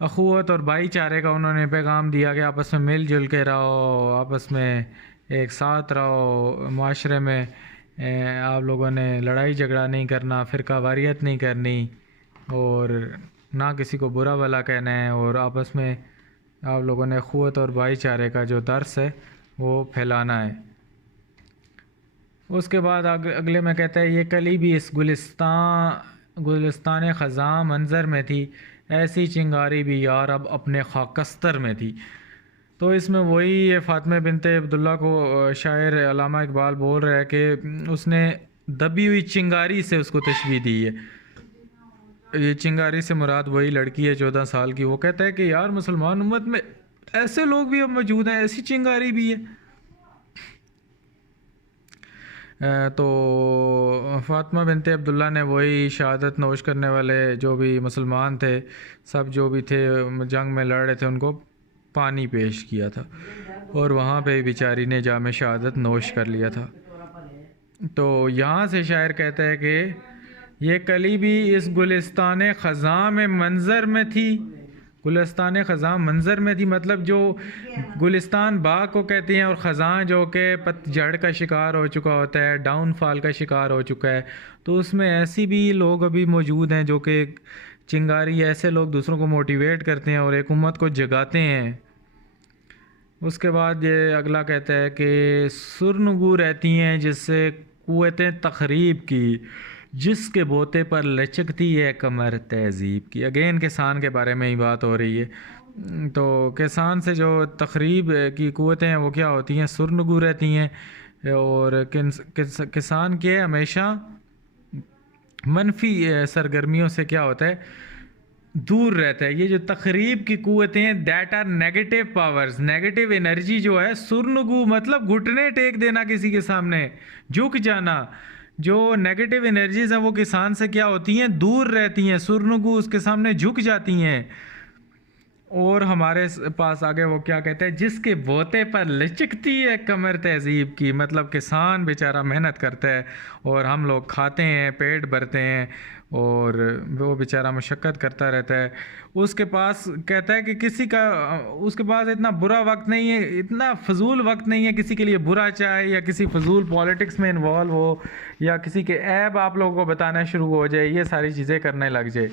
अखुवत और भाईचारे का उन्होंने पैगाम दिया कि आपस में मिलजुल के रहो, आपस में एक साथ रहो, माशरे में आप लोगों ने लड़ाई झगड़ा नहीं करना, फ़िरका वारियत नहीं करनी और ना किसी को बुरा भला कहना है, और आपस में आप लोगों ने अखुवत और भाईचारे का जो दर्स है वो फैलाना है। उसके बाद अगले में कहता है, ये कली भी इस गुलिस्तान ख़ज़ां मंज़र में थी, ऐसी चिंगारी भी यार अब अपने खाकस्तर में थी। तो इसमें वही ये फ़ातिमा बिनते अब्दुल्ला को शायर अल्लामा इकबाल बोल रहा है कि उसने दबी हुई चिंगारी से उसको तशबीह दी है। ये चिंगारी से मुराद वही लड़की है 14 साल की। वो कहता है कि यार मुसलमान उम्मत में ऐसे लोग भी अब मौजूद हैं, ऐसी चिंगारी भी है। तो फ़ातिमा बिनते अब्दुल्ला ने वही शहादत नोश करने वाले जो भी मुसलमान थे, सब जो भी थे जंग में लड़ रहे थे, उनको पानी पेश किया था और वहाँ पे बेचारी ने जाम शहादत नोश कर लिया था। तो यहाँ से शायर कहता है कि ये कली भी इस गुलिस्तान ख़ज़ां में मंज़र में थी। गुलिस्तान ख़ज़ां मंज़र में थी मतलब जो गुलिस्तान बाग को कहते हैं, और ख़ज़ां जो कि पतझड़ का शिकार हो चुका होता है, डाउनफॉल का शिकार हो चुका है, तो उसमें ऐसी भी लोग अभी मौजूद हैं जो कि चिंगारी, ऐसे लोग दूसरों को मोटिवेट करते हैं और एक उम्मत को जगाते हैं। उसके बाद ये अगला कहता है कि सुरनगू रहती हैं जिससे क़ुव्वतें तख़रीब की, जिसके बोते पर लचकती है कमर तहज़ीब की। अगेन किसान के बारे में ही बात हो रही है। तो किसान से जो तख़रीब की क़ुव्वतें हैं वो क्या होती हैं, सुरनगू रहती हैं। और किसान के हमेशा मनफी सरगर्मियों से क्या होता है, दूर रहता है। ये जो तख़रीब की क़ुव्वतें हैं, that are negative powers, negative energy जो है। सुरनगू मतलब घुटने टेक देना, किसी के सामने झुक जाना। जो नेगेटिव एनर्जीज़ हैं वो किसान से क्या होती हैं, दूर रहती हैं। सुरनगू उसके सामने झुक जाती हैं। और हमारे पास आगे वो क्या कहते हैं, जिसके बोते पर लचकती है कमर तहज़ीब की, मतलब किसान बेचारा मेहनत करता है और हम लोग खाते हैं, पेट भरते हैं, और वो बेचारा मशक्क़त करता रहता है। उसके पास कहता है कि किसी का, उसके पास इतना बुरा वक्त नहीं है, इतना फजूल वक्त नहीं है किसी के लिए बुरा चाहे, या किसी फजूल पॉलिटिक्स में इन्वॉल्व हो, या किसी के ऐब आप लोगों को बताना शुरू हो जाए, ये सारी चीज़ें करने लग जाए।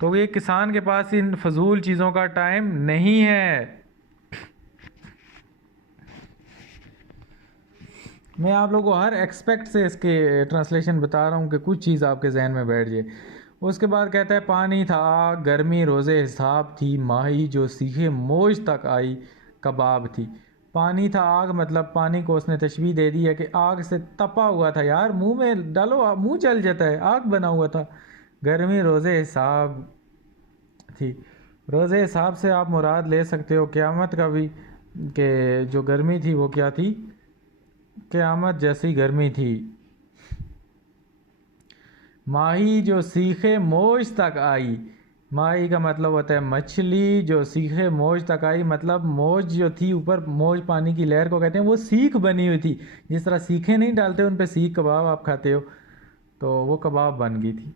तो ये किसान के पास इन फजूल चीज़ों का टाइम नहीं है। मैं आप लोगों को हर एक्सपेक्ट से इसके ट्रांसलेशन बता रहा हूँ कि कुछ चीज़ आपके जहन में बैठ जाए। उसके बाद कहता है, पानी था आग, गर्मी रोज़े हिसाब थी, माही जो सीखे मौज तक आई कबाब थी। पानी था आग मतलब पानी को उसने तशबीह दे दी है कि आग से तपा हुआ था। यार मुंह में डालो मुंह जल जाता है, आग बना हुआ था। गर्मी रोज़े हिसाब थी। रोज़े हिसाब से आप मुराद ले सकते हो क़यामत का भी, कि जो गर्मी थी वो क्या थी, क़यामत जैसी गर्मी थी। माही जो सीखे मौज तक आई, माही का मतलब होता है मछली, जो सीखे मौज तक आई मतलब मौज जो थी ऊपर, मौज पानी की लहर को कहते हैं, वो सीख बनी हुई थी। जिस तरह सीखे नहीं डालते उन पे सीख कबाब आप खाते हो, तो वो कबाब बन गई थी।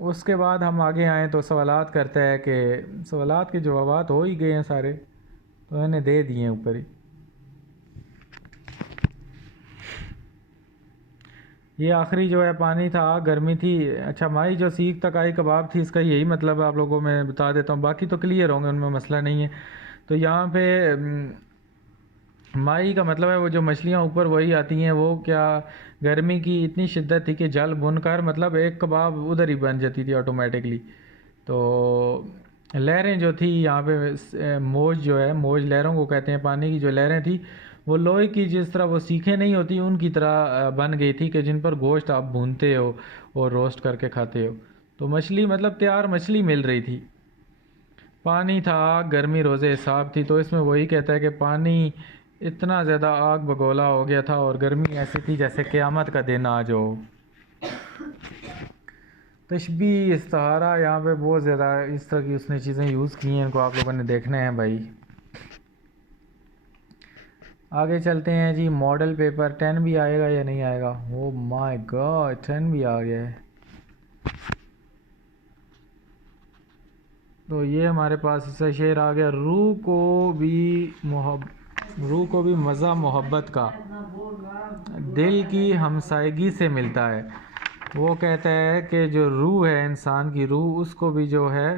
उसके बाद हम आगे आएँ तो सवालात करता है कि सवालात के जवाबात हो ही गए हैं सारे, तो मैंने दे दिए हैं ऊपर ही। ये आखिरी जो है, पानी था आग, गर्मी थी, अच्छा माही जो सीख तक आई कबाब थी, इसका यही मतलब आप लोगों को मैं बता देता हूँ, बाकी तो क्लियर होंगे, उनमें मसला नहीं है। तो यहाँ पे माही का मतलब है वो जो मछलियाँ ऊपर वही आती हैं, वो क्या गर्मी की इतनी शिद्दत थी कि जल भुनकर मतलब एक कबाब उधर ही बन जाती थी ऑटोमेटिकली। तो लहरें जो थी यहाँ पे, मौज जो है, मौज लहरों को कहते हैं, पानी की जो लहरें थी वो लोहे की, जिस तरह वो सीखें नहीं होती उनकी तरह बन गई थी, कि जिन पर गोश्त आप भूनते हो और रोस्ट करके खाते हो। तो मछली मतलब तैयार मछली मिल रही थी। पानी था आग, गर्मी रोज़े हिसाब थी। तो इसमें वही कहता है कि पानी इतना ज़्यादा आग बगोला हो गया था और गर्मी ऐसी थी जैसे क़यामत का दिन आज हो। तशबीह इस्तारा यहाँ पे बहुत ज़्यादा इस तरह की उसने चीज़ें यूज़ की हैं, इनको आप लोगों ने देखने हैं भाई। आगे चलते हैं जी। मॉडल पेपर 10 भी आएगा या नहीं आएगा? ओ माय गॉड 10 भी आ गया है। तो ये हमारे पास इसका शेर आ गया, रूह को भी मज़ा मोहब्बत का दिल की हमसायगी से मिलता है। वो कहता है कि जो रूह है, इंसान की रूह, उसको भी जो है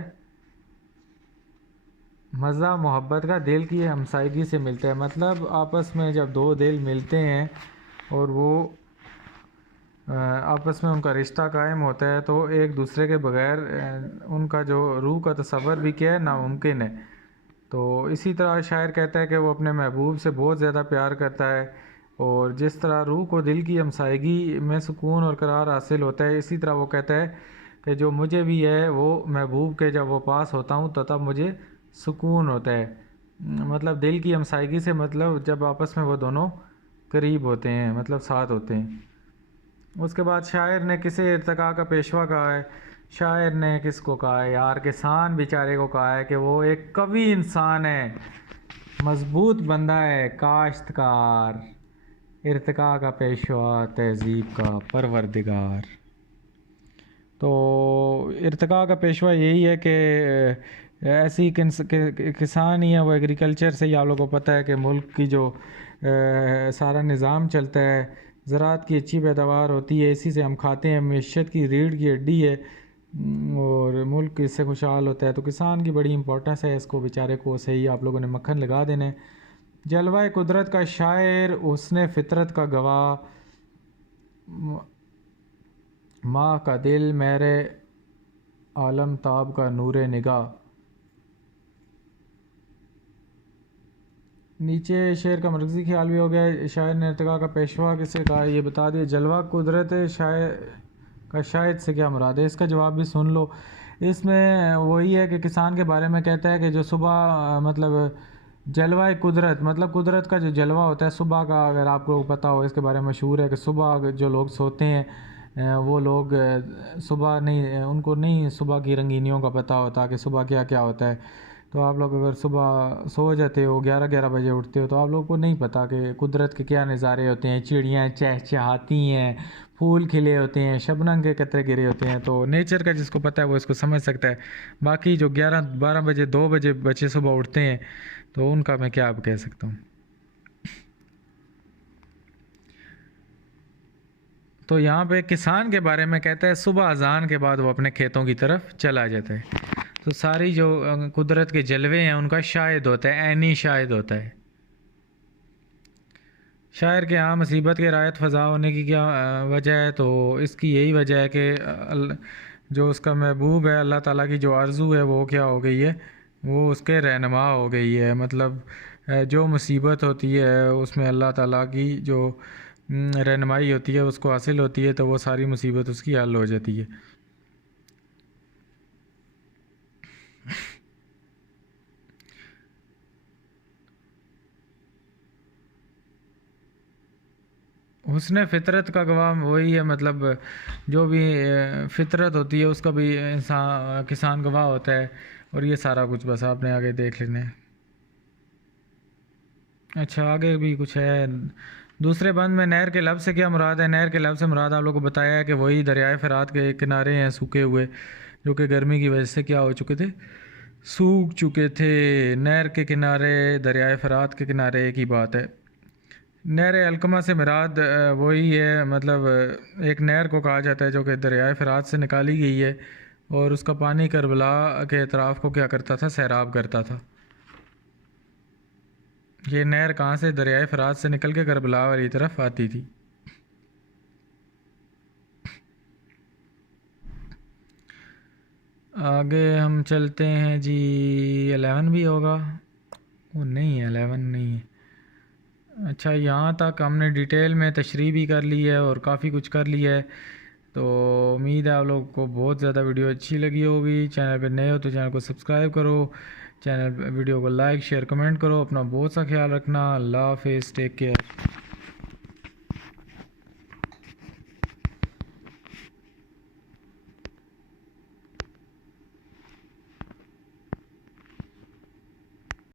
मज़ा मोहब्बत का दिल की हमसायगी से मिलता है। मतलब आपस में जब दो दिल मिलते हैं और वो आपस में उनका रिश्ता कायम होता है तो एक दूसरे के बग़ैर उनका जो रूह का तसव्वुर भी क्या है, नामुमकिन है। तो इसी तरह शायर कहता है कि वो अपने महबूब से बहुत ज़्यादा प्यार करता है, और जिस तरह रूह को दिल की हमसायगी में सुकून और करार हासिल होता है, इसी तरह वो कहता है कि जो मुझे भी है वो महबूब के जब वो पास होता हूँ तो तब मुझे सुकून होता है। मतलब दिल की हमसायगी से मतलब जब आपस में वो दोनों करीब होते हैं, मतलब साथ होते हैं। उसके बाद शायर ने किसे इर्तिका का पेशवा कहा है? शायर ने किसको कहा है यार? किसान बेचारे को कहा है कि वो एक कवि इंसान है, मजबूत बंदा है, काश्तकार, इर्तिका का पेशवा, तहजीब का परवरदिगार। तो इर्तिका का पेशवा यही है कि ऐसी किसान ही है वो, एग्रीकल्चर से ही आप लोगों को पता है कि मुल्क की जो सारा निज़ाम चलता है, ज़राअत की अच्छी पैदावार होती है, इसी से हम खाते हैं, मईशत की रीढ़ की हड्डी है और मुल्क इससे खुशहाल होता है। तो किसान की बड़ी इंपॉर्टेंस है, इसको बेचारे को सही आप लोगों ने मक्खन लगा देना है। जलवाए कुदरत का शायर, उसने फितरत का गवाह, माँ का दिल, मेरे आलम ताब का नूरे निगाह। नीचे शेर का मरकज़ी ख्याल भी हो गया। शायर ने इर्तिका का पेशवा किसे कहा ये बता दिया। जलवा कुदरत शायर का शायद से क्या मुराद है, इसका जवाब भी सुन लो। इसमें वही है कि किसान के बारे में कहता है कि जो सुबह मतलब जलवा कुदरत, मतलब कुदरत का जो जलवा होता है सुबह का, अगर आपको पता हो, इसके बारे में मशहूर है कि सुबह जो लोग सोते हैं वो लोग सुबह नहीं, उनको नहीं सुबह की रंगीनियों का पता होता कि सुबह क्या क्या होता है। तो आप लोग अगर सुबह सो जाते हो, 11-11 बजे उठते हो, तो आप लोगों को नहीं पता कि कुदरत के क्या नज़ारे होते हैं। चिड़ियाँ चहचहाती हैं, फूल खिले होते हैं, शबनम के कतरे गिरे होते हैं। तो नेचर का जिसको पता है वो इसको समझ सकता है। बाकी जो 11-12 बजे 2 बजे बच्चे सुबह उठते हैं तो उनका मैं क्या कह सकता हूँ। तो यहाँ पे किसान के बारे में कहता है सुबह अजान के बाद वो अपने खेतों की तरफ चला जाता है। तो सारी जो कुदरत के जलवे हैं उनका शाहिद होता है, ऐनी शाहिद होता है। शायर के यहाँ मुसीबत के रायत फ़ज़ा होने की क्या वजह है? तो इसकी यही वजह है कि जो उसका महबूब है, अल्लाह ताला की जो आरज़ू है वो क्या हो गई है, वो उसके रहनुमा हो गई है। मतलब जो मुसीबत होती है उसमें अल्लाह ताला की जो रहनुमाई होती है उसको हासिल होती है, तो वो सारी मुसीबत उसकी हल हो जाती है। हुस्न फितरत का गवाह वही है, मतलब जो भी फितरत होती है उसका भी इंसान किसान गवाह होता है। और ये सारा कुछ बस आपने आगे देख लेना है। अच्छा, आगे भी कुछ है। दूसरे बंद में नहर के लब से क्या मुराद है? नहर के लब से मुराद आप लोगों को बताया है कि वही दरियाए फ़रात के किनारे हैं सूखे हुए, जो कि गर्मी की वजह से क्या हो चुके थे, सूख चुके थे। नहर के किनारे, दरियाए फ़रात के किनारे एक ही बात है। नहर अलकमा से मुराद वही है, मतलब एक नहर को कहा जाता है जो कि दरियाए फ़रात से निकाली गई है और उसका पानी करबला के अतराफ़ को क्या करता था, सैराब करता था। ये नहर कहाँ से? दरियाए फ़रात से निकल के करबला वाली तरफ आती थी। आगे हम चलते हैं जी। 11 भी होगा? वो नहीं है, 11 नहीं है। अच्छा, यहाँ तक हमने डिटेल में तशरीह भी कर ली है और काफ़ी कुछ कर लिया है। तो उम्मीद है आप लोगों को बहुत ज़्यादा वीडियो अच्छी लगी होगी। चैनल पे नए हो तो चैनल को सब्सक्राइब करो, चैनल वीडियो को लाइक शेयर कमेंट करो। अपना बहुत सा ख्याल रखना। अल्लाह हाफिज़, टेक केयर।